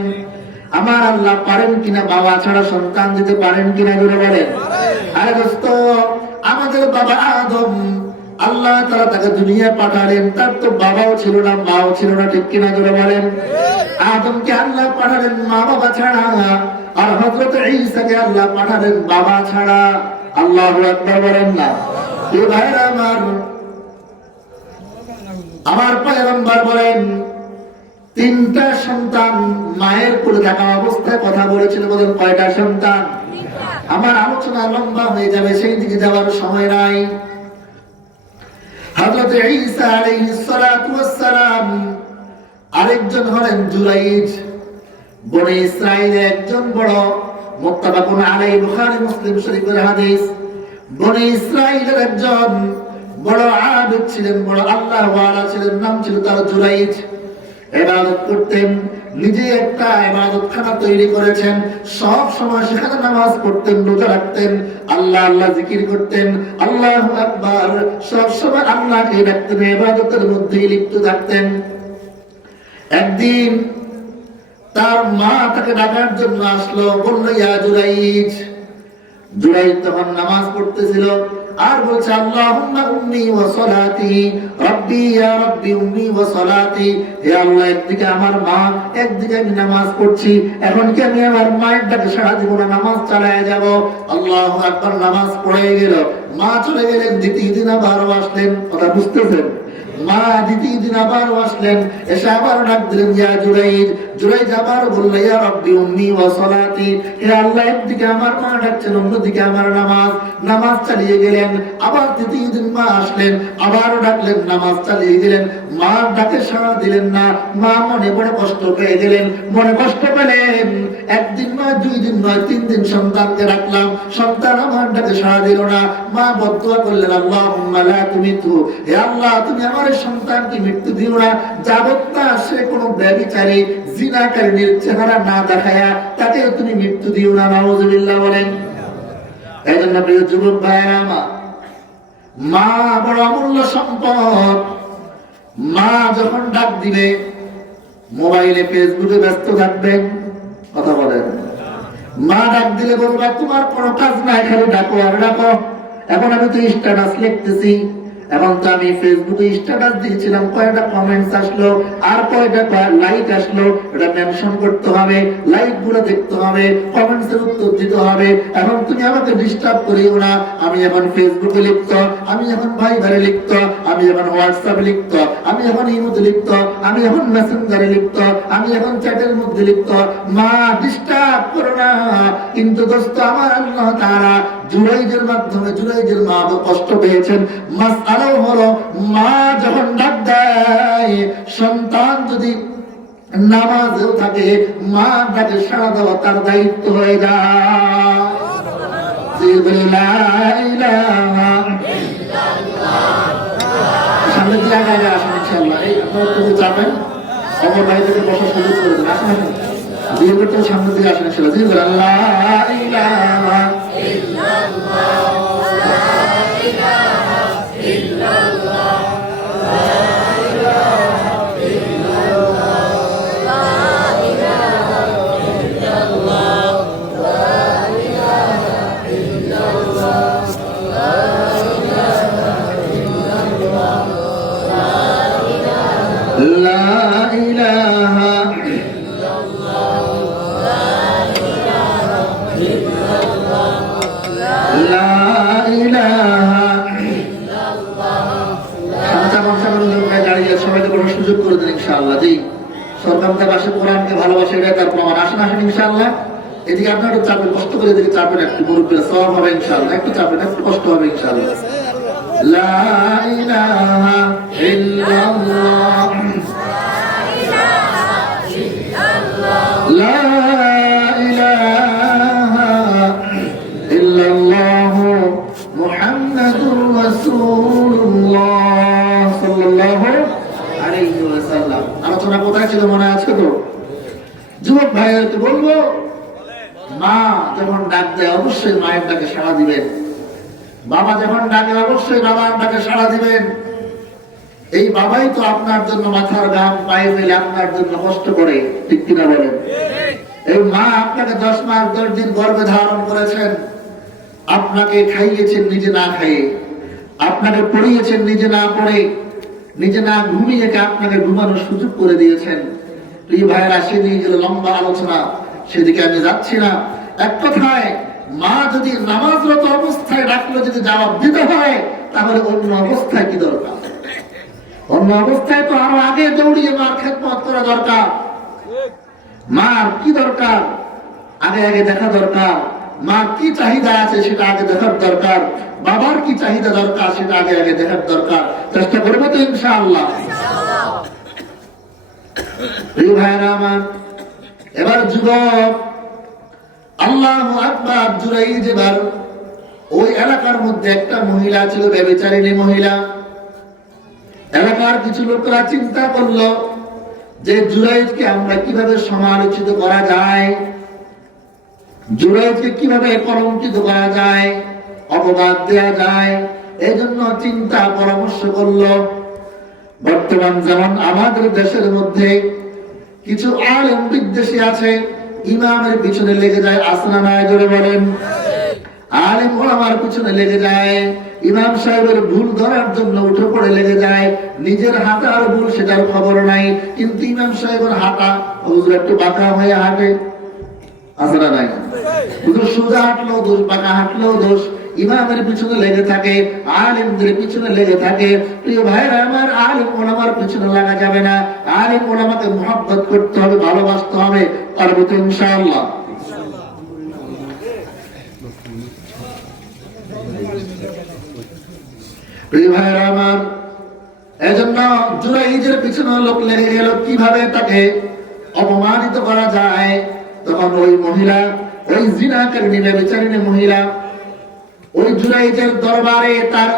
আমার আল্লাহ পারেন কিনা বাবা ছাড়া সন্তান দিতে পারেন কিনা জোরে বলেন। আরে দোস্ত, আমাদের বাবা আদম, আল্লাহ তাআলা তাকে দুনিয়া পাঠালেন, তার তো বাবাও ছিল না মাও ছিল না, ঠিক কিনা জোরে বলেন। আদমকে আল্লাহ পাঠালেন মা বাবা ছাড়া, আর হযরত ঈসাকে আল্লাহ পাঠালেন বাবা ছাড়া। আল্লাহু আকবার বলেন না। এই ভাইরা আমার পয়গম্বর বলেন 3টা সন্তান মায়ের কোলে থাকা অবস্থায় কথা বলেছিল। বলেন কয়টা সন্তান? আমার আলোচনা লম্বা হয়ে যাবে, সেই দিকে যাওয়ার সময় নাই। হযরত ঈসা আলাইহিস সালাতু ওয়াস সালাম আরেকজন হলেন জুরাইজ, বনি ইসরাইলের একজন বড় মুত্তাফাকুন আলাইহি, বুখারী মুসলিম শরীফের হাদিস। বনি ইসরাইলের একজন বড় আবিদ ছিলেন, বড় আল্লাহ ওয়ালা ছিলেন, নাম ছিল তার জুরাইজ। ইবাদত করতেন, নিজে একটা ইবাদতখানা তৈরি করেছেন, সব সময় সেখানে নামাজ পড়তেন, রোজা রাখতেন, আল্লাহ আল্লাহ জিকির করতেন, আল্লাহু আকবার, সব সময় আল্লাহকে ডাকতেন, ইবাদতের মধ্যেই লিপ্ত থাকতেন। একদিন তার মা তাকে ডাকার জন্য আসলো, বলল ইয়া জুরাইজ। জুরাইজ তখন নামাজ পড়তেছিল আর বলছে আল্লাহুম্মা উম্মি ওয়া সালাতি রাব্বি ইয়া রাব্বি উম্মি ওয়া সালাতি। হে আল্লাহ, একদিকে আমার মা, একদিকে আমি নামাজ পড়ছি, এখন কি আমি আমার মায়ের ডাকে সাড়া দিব না, নামাজ চালায় যাব? আল্লাহু আকবার। নামাজ পড়ে গেল, মা চলে গেলেন, দ্বিতীয় দিন আবার আসলেন। কথা বুঝতেছেন? মা দ্বিতীয় দিন আবারও আসলেন, এসে আবারও ডাক দিলেন, ইয়া জুরাইজ। জুরাইজ আবারও বলল, ইয়া রাব্বি উম্মি ওয়া সালাতি। হে আল্লাহ, একদিকে আমার মা ডাকছেন, অন্যদিকে আমার নামাজ। নামাজ চালিয়ে গেলেন। আবার তৃতীয় দিন মা আসলেন, আবারও ডাকলেন, নামাজ চালিয়ে গেলেন। মা ডাকে সাড়া দিলেন না। মা মনে বড় কষ্ট পেয়ে গেলেন। মনে কষ্ট পেলেন, একদিন নয়, 2 দিন নয়, 3 দিন সন্তানকে রাখলাম, সন্তান আমার ডাকে সাড়া দিল না। মা বদদুয়া করলেন, আল্লাহুম্মা লা তুমিতু। হে আল্লাহ, তুমি আমার সন্তানকে মৃত্যু দিও না, যাবত না সে কোনো ব্যভিচারী জিনাকারীর চেহারা না দেখায়া তাকে তুমি মৃত্যু দিও না। নাউযুবিল্লাহ বলেন। এই জন্য প্রিয় যুবক ভাইরা, আমার মা বড় অমূল্য সম্পদ। মা যখন ডাক দিবে, মোবাইলে ফেসবুকে ব্যস্ত থাকবেন, কথা বলেন। মা ডাক দিলে বলবা, তোমার কোনো কাজ নাই, খালি ডাকো আর ডাকো। এখন আমি তো স্ট্যাটাস লিখতেছি, এখন তো আমি ফেসবুকে স্ট্যাটাস দিয়েছিলাম, কয়টা কমেন্টস আসলো আর কয়টা লাইক আসলো, এটা মেনশন করতে হবে, লাইক গুলো দেখতে হবে, কমেন্টস এর উত্তর দিতে হবে। এখন তুমি আমাকে ডিস্টার্ব করিও না। আমি এখন ফেসবুকে লিখতো, আমি এখন ভাইবারে লিখতো, আমি এখন হোয়াটসঅ্যাপে লিখতো, আমি এখন ইমোতে লিখতো, আমি এখন মেসেঞ্জারে লিখতো, আমি এখন চ্যাটের মধ্যে লিখতো। মা ডিস্টার্ব করো না। কিন্তু দোস্ত, আমার আল্লাহ তাআলা জুরাইজের মাধ্যমে, জুরাইজের মা কষ্ট পেয়েছেন। মাসআলাও হলো, মা যখন ডাক দেয়, সন্তান যদি নামাজেও থাকে, মা ডাকে সাড়া দেওয়া তার দায়িত্ব হয়ে যায়। সামনে দিয়ে আগে আসেন ইনশাআল্লাহ। এই আপনারা তুমি যাবেন, আমার ভাইদেরকে বসার সুযোগ করে দেন। আসেন আসেন, দিয়ে করতে সামনে দিয়ে আসেন ইনশাআল্লাহ। জি বলেন, লা ইলাহা ইল্লাল্লাহ, লা ইলাহা ইল্লাল্লাহ, লা ইলাহা ইল্লাল্লাহ, লা ইলাহা ইল্লাল্লাহ, লা ইলাহা ইল্লাল্লাহ, লা ইলাহা ইল্লাল্লাহ, লা ইলাহা সুযোগ করে দেন ইনশাআল্লাহ। জি, সরকার পাশে কোরআনকে ভালোবাসে, এটা তার প্রমাণ। আসেন আসেন ইনশাআল্লাহ। এদিকে আপনার একটু চাপেন, কষ্ট করে এদিকে চাপেন, একটু মুরব্বীরা সওয়াব হবে ইনশাআল্লাহ। একটু চাপেন, একটু কষ্ট হবে ইনশাআল্লাহ। লা ইলাহা ইল্লাল্লাহ, লা ইলাহা ইল্লাল্লাহ, মুহাম্মাদুর রাসূলুল্লাহ সাল্লাল্লাহু আলাইহি ওয়াসাল্লাম। আলোচনা কোথায় ছিল মনে আছে তো? যুবক ভাইদেরকে বলবো, মা যখন ডাক দেয় অবশ্যই মায়ের ডাকে সাড়া দিবেন। বাবা যখন ডাকে অবশ্যই বাবার ডাকে সাড়া দিবেন। এই বাবাই তো আপনার জন্য মাথার ঘাম পায়ে ফেলে আপনার জন্য কষ্ট করে, ঠিক কিনা বলেন? এই মা আপনাকে 10 মাস 10 দিন গর্ভে ধারণ করেছেন, আপনাকে খাইয়েছেন নিজে না খাইয়ে, আপনাকে পড়িয়েছেন নিজে না পড়ে, নিজে না ঘুমিয়ে আপনাকে ঘুমানোর সুযোগ করে দিয়েছেন। এই ভাইয়েরা সেদিকে গেল লম্বা আলোচনা, সেদিকে আমি যাচ্ছি না। এক কথায়, মা যদি নামাজরত অবস্থায় ডাকলে যদি জবাব দিতে হয়, তাহলে অন্য অবস্থায় কি দরকার? অন্য অবস্থায় তো আরো আগে দৌড়িয়ে মার খেদমত করা দরকার। মার কি দরকার আগে আগে দেখা দরকার। মার কি চাহিদা আছে সেটা আগে দেখার দরকার। বাবার কি চাহিদা দরকার সেটা আগে আগে দেখার দরকার। চেষ্টা করবো তো ইনশাআল্লাহ। ভাইরা আমার, এবার যুবক, আল্লাহু আকবার। জুরাইজ এবার ওই এলাকার মধ্যে একটা মহিলা ছিল, ব্যভিচারিণী মহিলা। এলাকার কিছু লোকরা চিন্তা করলো যে জুরাইজকে আমরা কিভাবে সমালোচিত করা যায়, জুরাইজকে কিভাবে কলঙ্কিত করা যায়, অপবাদ দেওয়া যায়। এই জন্য চিন্তা পরামর্শ করলো। বর্তমান যেমন আমাদের দেশের মধ্যে কিছু আলেম বিদ্বেষী আছে, ইমামের পিছনে লেগে যায়। আসনা নাই ধরে বলেন, আলেম ওলামার পিছনে লেগে যায়, ইমাম সাহেবের ভুল ধরার জন্য উঠে পড়ে লেগে যায়। নিজের হাঁটার ভুল সেটার খবর নাই, কিন্তু ইমাম সাহেবের হাঁটা হুজুর একটু বাঁকা হয়ে হাঁটে, আসনা নাই। হুজুর সোজা হাঁটলেও দোষ, বাঁকা হাঁটলেও দোষ। ইমামের পিছনে লেগে থাকে, আলেমদের পিছনে লেগে থাকে। প্রিয় ভাইরা আমার, আলেম ওলামার পিছনে লাগা যাবে না। আলেম ওলামাকে মহব্বত করতে হবে, ভালোবাসতে হবে। পারবো তো ইনশাআল্লাহ? প্রিয় ভাইরা আমার, এজন্য জুরাইজের পিছনে লোক লেগে গেল কিভাবে তাকে অপমানিত করা যায়। তখন ওই মহিলা, ওই জিনাকারিনী ব্যভিচারিণী মহিলা, ওই জুরাইজের দরবারে তার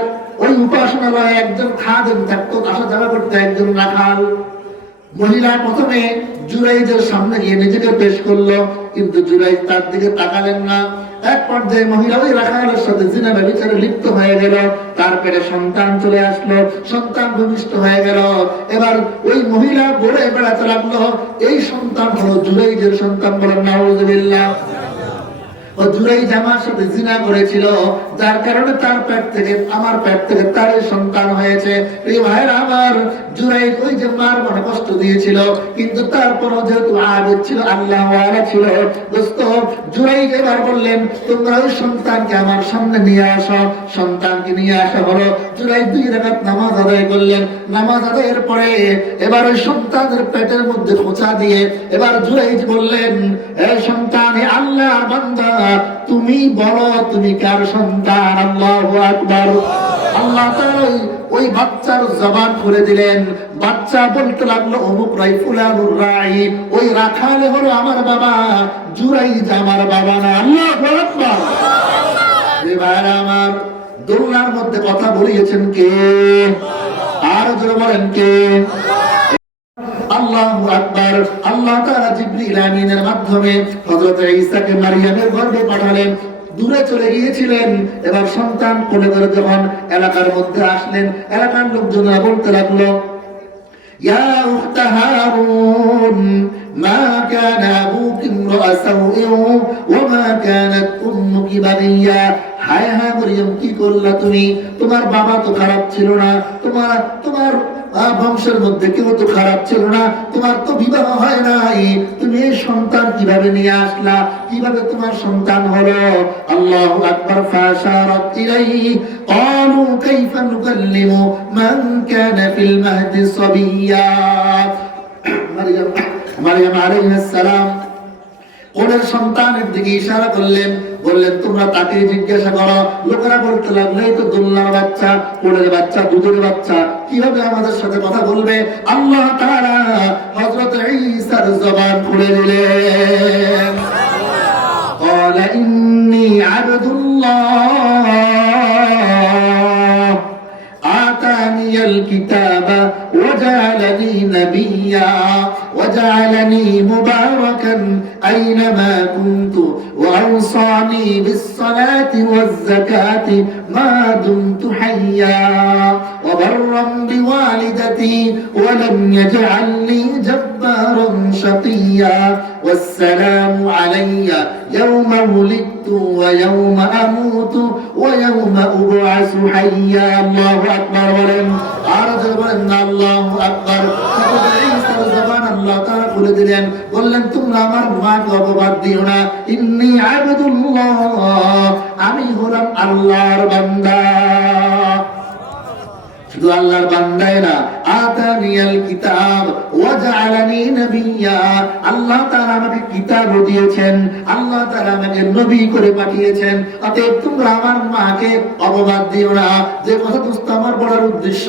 ওই উপাসনালয়ে একজন খাদেম থাকতো, আসা যাওয়া করতে একজন রাখাল। মহিলা প্রথমে জুরাইজের সামনে গিয়ে নিজেকে পেশ করলো, কিন্তু জুরাইজ তার দিকে তাকালেন না। এক পর্যায়ে মহিলা ওই রাখালের সাথে জিনা ব্যভিচারে লিপ্ত হয়ে গেল। তার পেটে সন্তান চলে আসলো, সন্তান ভূমিষ্ঠ হয়ে গেল। এবার ওই মহিলা বলে বেড়াতে লাগলো, এই সন্তান হলো জুরাইজের সন্তান। বলেন নাউযুবিল্লাহ। ও জুরাইজ আমার সাথে জিনা করেছিল, যার কারণে তার পেট থেকে, আমার পেট থেকে তার সন্তান হয়েছে। এই ভাইরা আমার, জুরাইজ ওই যে মার মনে কষ্ট দিয়েছিল, কিন্তু তারপরও যেহেতু আবেদ ছিল, আল্লাহ ওয়ালা ছিল। দোস্ত, জুরাইজ এবার বললেন, তোমরা ওই সন্তানকে আমার সামনে নিয়ে আসো। সন্তানকে নিয়ে আসা হলো। জুরাইজ 2 রাকাত নামাজ আদায় করলেন। নামাজ আদায়ের পরে এবার ওই সন্তানের পেটের মধ্যে খোঁচা দিয়ে এবার জুরাইজ বললেন, এই সন্তান, হে আল্লাহর বান্দা, তুমি বলো তুমি কার সন্তান? আল্লাহু আকবার। আল্লাহ তাআলা ওই বাচ্চার জবান খুলে দিলেন। বাচ্চা বলতে লাগলো, অমুক রাই ফুলানুর রাই, ওই রাখালে হলো আমার বাবা, জুরাইজ আমার বাবা না। আল্লাহু আকবার। এবার আমার দোলনার মধ্যে কথা বলিয়েছেন কে? আর জোরে বলেন কে? আল্লাহু আকবার। আল্লাহ তাআলা জিবরিল আমিনের মাধ্যমে হযরত ঈসাকে মারিয়ামের গর্ভে পাঠালেন। দূরে চলে গিয়েছিলেন। এবার সন্তান কোলে করে যখন এলাকার মধ্যে আসলেন, এলাকার লোকজনরা বলতে লাগলো, ইয়া উখতা হারুন মা কানা আবুকি ইমরাআ সাউইন ওয়া মা কানাত উম্মুকি বাগিয়া। হায় হায় মরিয়ম, কি করলা তুমি? তোমার বাবা তো খারাপ ছিল না, তোমার বংশের মধ্যে কেউ তো খারাপ ছিল না, তোমার তো বিবাহ হয় নাই, তুমি এই সন্তান কিভাবে নিয়ে আসলা? কিভাবে তোমার সন্তান হলো? আল্লাহু আকবার। ফাশারাত ইলাইহি ক্বালু কাইফা নুকাল্লিমু মান কানা ফিল মাহদি সাবিয়্যা। মারইয়াম আলাইহিস সালাম কোলের সন্তানের দিকে ইশারা করলেন, বললেন, তোমরা তাকে জিজ্ঞাসা করো। লোকেরা বলতে লাগলো, এই তো দোলনার বাচ্চা, কোলের বাচ্চা, দুধের বাচ্চা, কিভাবে আমাদের সাথে কথা বলবে? আল্লাহ তাআলা হযরত ঈসার জবান খুলে দিলেন। ক্বালা ইন্নী আবদুল্লাহ আতানিয়াল কিতাবা ওয়াজআলানি নাবিয়্যা وجعلني مباركا أينما كنت وأوصاني بالصلاة والزكاة ما دمت حيا وبرا بوالدتي ولم يجعلني جبارا شقيا والسلام علي يوم ولدت ويوم أموت ويوم أبعث حيا الله أكبر ولن أرجو أن الله أكبر আল্লাহ তাআলা বলে দিলেন, বললেন, তোমরা আমার মাকে অপবাদ দিও না। ইন্নী আবদুল্লাহ, আমি হলাম আল্লাহর বান্দা। শুধু আল্লাহর বান্দাই না, আতানিয়াল কিতাব ওয়া জাআলানি নাবিয়্যা, আল্লাহ তাআলা আমাকে কিতাবও দিয়েছেন, আল্লাহ তাআলা আমাকে নবী করে পাঠিয়েছেন। অতএব তোমরা আমার মাকে অপবাদ দিও না। যে কথা দোস্ত আমার বলার উদ্দেশ্য,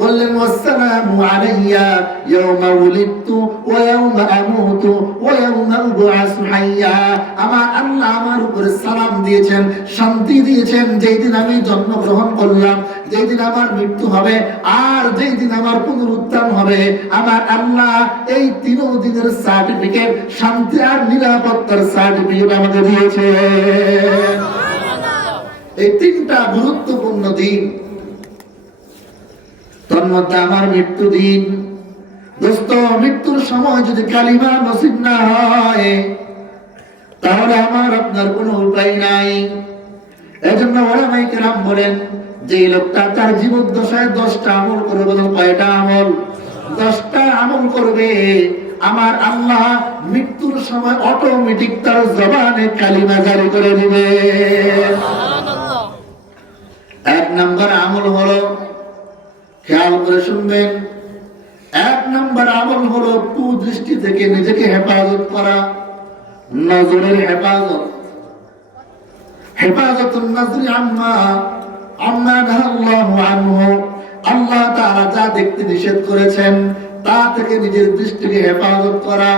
বললেন, ওয়াসসালামু আলাইয়া ইয়াওমা উলিদতু ওয়া ইয়াওমা আমুতু ওয়া ইয়াওমা উবআসু হাইয়া। আমার আল্লাহ আমার উপরে সালাম দিয়েছেন, শান্তি দিয়েছেন, যেই দিন আমি জন্মগ্রহণ করলাম, যেই দিন আমার মৃত্যু হবে, আর যেই দিন আমার পুনরুত্থান হবে। আমার আল্লাহ এই 3 দিনের সার্টিফিকেট, শান্তি আর নিরাপত্তার সার্টিফিকেট আমাকে দিয়েছে। এই 3টা গুরুত্বপূর্ণ দিন, তার মধ্যে আমার মৃত্যু দিন। দোস্ত, মৃত্যুর সময় যদি কালিমা নসিব না হয়, তাহলে আমার আপনার কোনো উপায় নাই। এজন্য ওলামায়ে কেরাম বলেন, যে লোকটা তার জীবদ্দশায় 10টা আমল করবে, বলেন কয়টা আমল? 10টা আমল করবে, আমার আল্লাহ মৃত্যুর সময় অটোমেটিক তার জবানে কালিমা জারি করে দিবে। নম্বর আমল হলো, খেয়াল করে শুনবেন, এক নম্বর আমল হলো কুদৃষ্টি থেকে নিজেকে হেফাজত করা, নজরের হেফাজত। হেফাজতুন নজরি আম্মা নাহাল্লাহু আনহু, আল্লাহ তাআলা যা দেখতে নিষেধ করেছেন তা থেকে নিজের দৃষ্টিকে হেফাজত করা।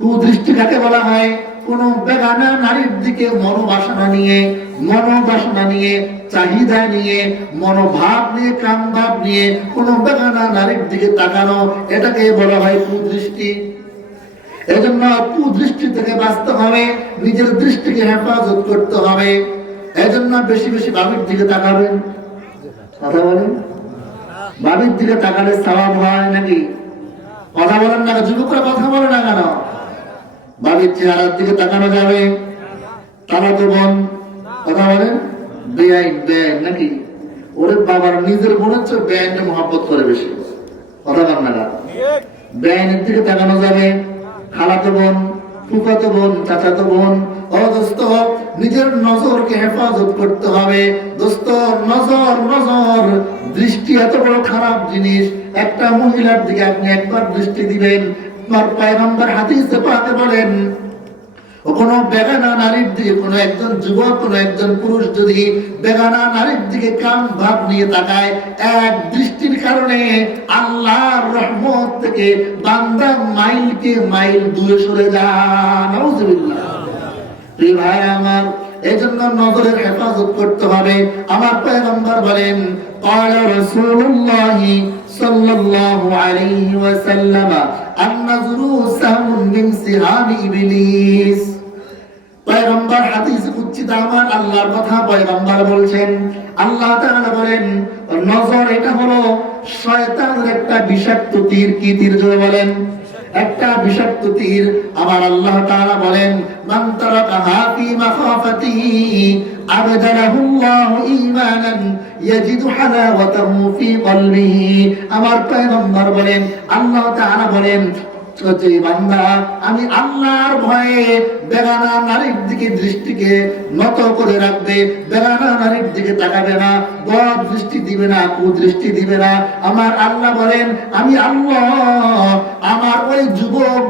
কুদৃষ্টি কাকে বলা হয়? কোন বেগানা নারীর দিকে মনোবাসনা নিয়ে, চাহিদা নিয়ে, মনোভাব নিয়ে, কামভাব নিয়ে কোন বেগানা নারীর দিকে তাকানো, এটাকে বলা হয় কুদৃষ্টি। এজন্য কুদৃষ্টি থেকে বাঁচতে হবে, নিজের দৃষ্টিকে হেফাজত করতে হবে। এজন্য বেশি বেশি বাবির দিকে তাকাবেন। কথা বলেন, বাবির দিকে তাকালে সওয়াব হয় নাকি? কথা বলেন না, যুবকরা কথা বলে না কেন? বাবির চেহারার দিকে তাকানো যাবে? তারা তো বোন, কথা বলেন, বেআইন নাকি? ওরে বাবার নিজের বোনের চেয়ে বেআইনকে মহব্বত করে বেশি। কথা বলেন না, বেআইনের দিকে তাকানো যাবে? খালাতো বোন, ফুফাতো বোন, চাচাতো বোন। ও দোস্ত, নিজের নজরকে হেফাজত করতে হবে। দোস্ত, নজর দৃষ্টি এত বড় খারাপ জিনিস। একটা মহিলার দিকে আপনি একবার দৃষ্টি দিবেন, আমার পয়গম্বর হাদিসে পাকে বলেন, কোন বেগানা নারীর দিকে কোন একজন যুবক, কোন একজন পুরুষ যদি বেগানা নারীর দিকে কাম ভাব নিয়ে তাকায়, এক দৃষ্টির কারণে আল্লাহর রহমত থেকে বান্দা মাইলকে মাইল দূরে সরে যায়। নাউজুবিল্লাহ। প্রিয় ভাই আমার, এজন্য নজরের হেফাজত করতে হবে। আমার পয়গম্বর বলেন, قال رسول الله صلى الله عليه وسلم النظر سهم من سهام إبليس। পয়গম্বর হাদিস কুদসিতে আমার আল্লাহর কথা পয়গম্বর বলছেন। আল্লাহ তাআলা বলেন, নজর এটা হলো শয়তানের একটা বিষাক্ত তীর। কি তীর জোরে বলেন? একটা বিষাক্ত তীর। আমার আল্লাহ তাআলা বলেন, মান তারাকাহা ফি মাখাফাতি আবদালাহুল্লাহু ঈমানান ইয়াজিদু হালাওয়াতাহু ফি কলবিহি। আমার পয়গম্বর বলেন, আল্লাহ তাআলা বলেন, যে বান্দা আমি আল্লাহর ভয়ে বেগানা নারীর দিকে দৃষ্টিকে নত করে রাখবে, বেগানা নারীর দিকে তাকাবে না, বদ দৃষ্টি দিবে না, কুদৃষ্টি দিবে না, আমার আল্লাহ বলেন, আমি আল্লাহ আমার ওই যুবক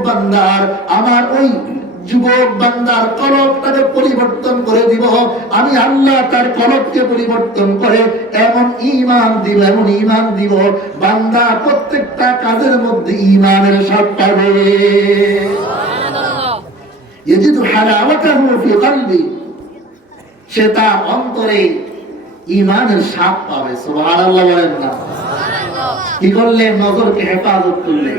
বান্দার কলবটাকে পরিবর্তন করে দিব। আমি আল্লাহ তার কলবকে পরিবর্তন করে এমন ঈমান দিব, বান্দা প্রত্যেকটা কাজের মধ্যে ঈমানের স্বাদ পাবে। সুবহানাল্লাহ। ইয়াজিদু হালাওয়াতাহু ফি কলবি, সে তার অন্তরে ঈমানের স্বাদ পাবে। সুবহানাল্লাহ বলেন না? সুবহানাল্লাহ। কি করলে? নজরকে হেফাজত করলে,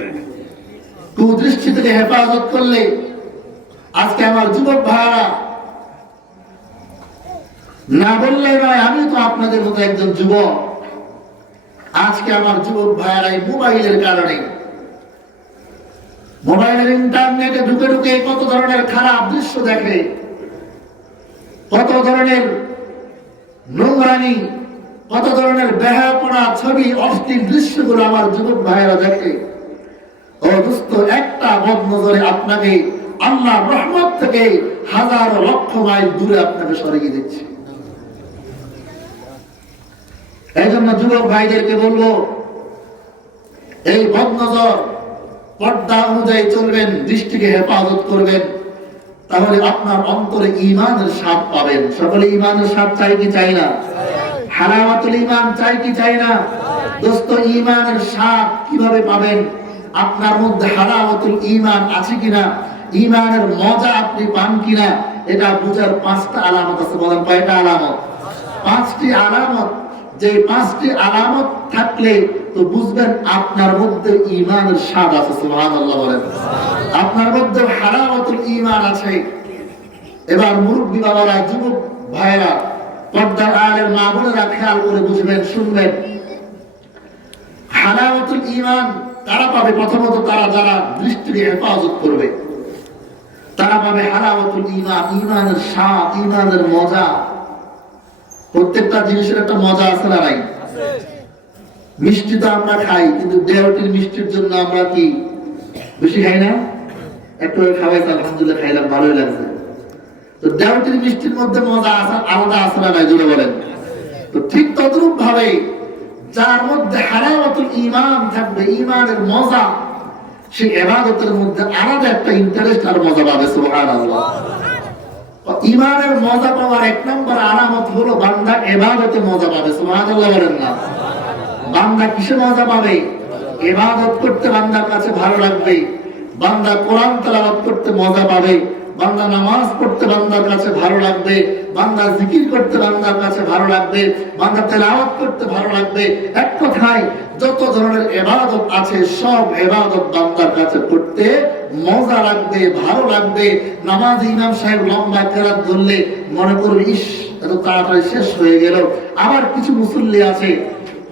কুদৃষ্টি থেকে হেফাজত করলে। আজকে আমার যুবক ভাইরা, না বললে নয়, আমি তো আপনাদের মতো একজন যুবক। আজকে আমার যুবক ভাইরা এই মোবাইলের কারণে, মোবাইলের ইন্টারনেটে ঢুকে ঢুকে কত ধরনের খারাপ দৃশ্য দেখে, কত ধরনের নোংরামি, কত ধরনের বেহায়াপনা ছবি, অশ্লীল দৃশ্যগুলো আমার যুবক ভাইরা দেখে। ও দোস্ত, একটা বদনজরে আপনাকে আল্লাহর রহমত থেকে হাজার লক্ষ মাইল দূরে আপনাকে সরিয়ে দিচ্ছে। এই জন্য যুবক ভাইদেরকে বলবো, এই বদনজর পর্দা অনুযায়ী চলবেন, দৃষ্টিকে হেফাজত করবেন, তাহলে আপনার অন্তরে ঈমানের স্বাদ পাবেন। সকলে ঈমানের স্বাদ চাই কি চাই না? হালাওয়াতুল ঈমান চাই কি চাই না? দোস্ত, ঈমানের স্বাদ কিভাবে পাবেন? আপনার মধ্যে হালাওয়াতুল ঈমান আছে কিনা, ঈমানের মজা আপনি পান কিনা, এটা বুঝার পাঁচটা আলামত আছে। বলেন কয়টা আলামত? পাঁচটি আলামত। যে পাঁচটি আলামত থাকলে তো বুঝবেন আপনার মধ্যে ঈমানের স্বাদ আছে। সুবহানাল্লাহ বলেন। আপনার মধ্যে হালাওয়াতুল ঈমান আছে। এবার মুরব্বি বাবারা, যুবক ভাইরা, পর্দার আড়ের মা বোনেরা খেয়াল করে বুঝবেন, শুনবেন। হালাওয়াতুল ঈমান তারা পাবে, প্রথমত তারা যারা দৃষ্টিকে হেফাজত করবে, তারা পাবে হালাওয়াতুল ঈমান, ঈমানের স্বাদ, ঈমানের মজা। প্রত্যেকটা জিনিসের একটা মজা আছে না নাই? মিষ্টি তো আমরা খাই, কিন্তু দেহটির মিষ্টির জন্য আমরা কি বেশি খাই না? একটু খাওয়াই, আলহামদুলিল্লাহ খাইলাম, ভালোই লাগছে। তো দেহটির মিষ্টির মধ্যে মজা আছে, আলাদা আছে না নাই? জোরে বলেন। তো ঠিক তদ্রূপ ভাবে যার মধ্যে হালাওয়াতুল ঈমান থাকবে, ঈমানের মজা, সেই ইবাদতের মধ্যে আলাদা একটা ইন্টারেস্ট আর মজা পাবে। সুবহানাল্লাহ। ঈমানের মজা পাওয়ার এক নম্বর আলামত হলো বান্দা ইবাদতে মজা পাবে। সুবহানাল্লাহ বলেন না? বান্দা কিসে মজা পাবে? ইবাদত করতে বান্দার কাছে ভালো লাগবে, বান্দা কোরআন তেলাওয়াত করতে মজা পাবে, বান্দা নামাজ পড়তে বান্দার কাছে ভালো লাগবে, বান্দা জিকির করতে বান্দার কাছে ভালো লাগবে, বান্দা তেলাওয়াত করতে ভালো লাগবে। এক কথায় যত ধরনের ইবাদত আছে সব ইবাদত বান্দার কাছে করতে মজা লাগবে, ভালো লাগবে। নামাজ ইমাম সাহেব লম্বা কেরাত ধরলে মনে করবে ইস এত তাড়াতাড়ি শেষ হয়ে গেল। আবার কিছু মুসল্লি আছে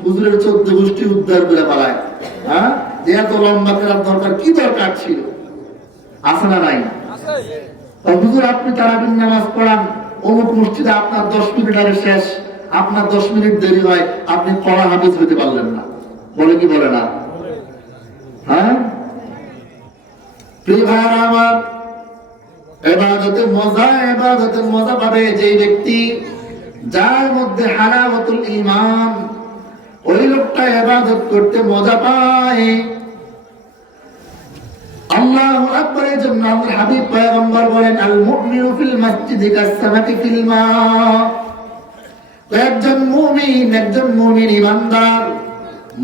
হুজুরের 14 গোষ্ঠী উদ্ধার করে পালায়, হ্যাঁ, যে এত লম্বা কেরাত দরকার, কি দরকার ছিল? আছে না নাই? হুজুর আপনি তারাবির নামাজ পড়ান অমুক মসজিদে, আপনার 10 মিনিট আগে শেষ, আপনার 10 মিনিট দেরি হয়, আপনি পড়া হাফেজ হইতে পারলেন না। বলে কি বলে না? হ্যাঁ, প্রিয় ভাইরা আমার, ইবাদতে মজা পাবে যে ব্যক্তি যার মধ্যে হালাওয়াতুল ঈমান, ওই লোকটা ইবাদত করতে মজা পায়। আল্লাহু আকবার। এর জন্য আমাদের হাবিব পয়গম্বর বলেন আল মুমিনু ফিল মসজিদি কাসসামাকি ফিল মা। একজন মুমিন ইমানদার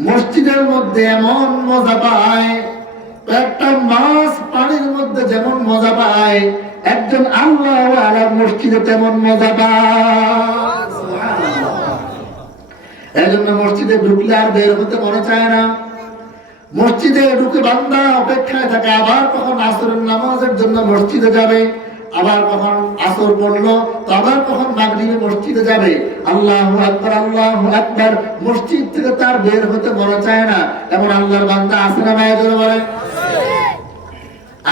মসজিদের মধ্যে এমন মজা পায়, একটা মাছ পানির মধ্যে যেমন মজা পায়, একজন আল্লাহওয়ালা মসজিদে তেমন মজা পায়। সুবহানাল্লাহ। এজন্য মসজিদে ঢুকলে আর বের হতে মনে চায় না। মসজিদে ঢুকে বান্দা অপেক্ষায় থাকে, আবার কখন আসরের নামাজের জন্য মসজিদে যাবে, আবার কখন আসর পড়লো তো আবার কখন মাগরিবে মসজিদে যাবে। আল্লাহু আকবার, আল্লাহু আকবার। মসজিদ থেকে তার বের হতে মনে চায় না। এমন আল্লাহর বান্দা আছে না ভাই? জোরে বলেন।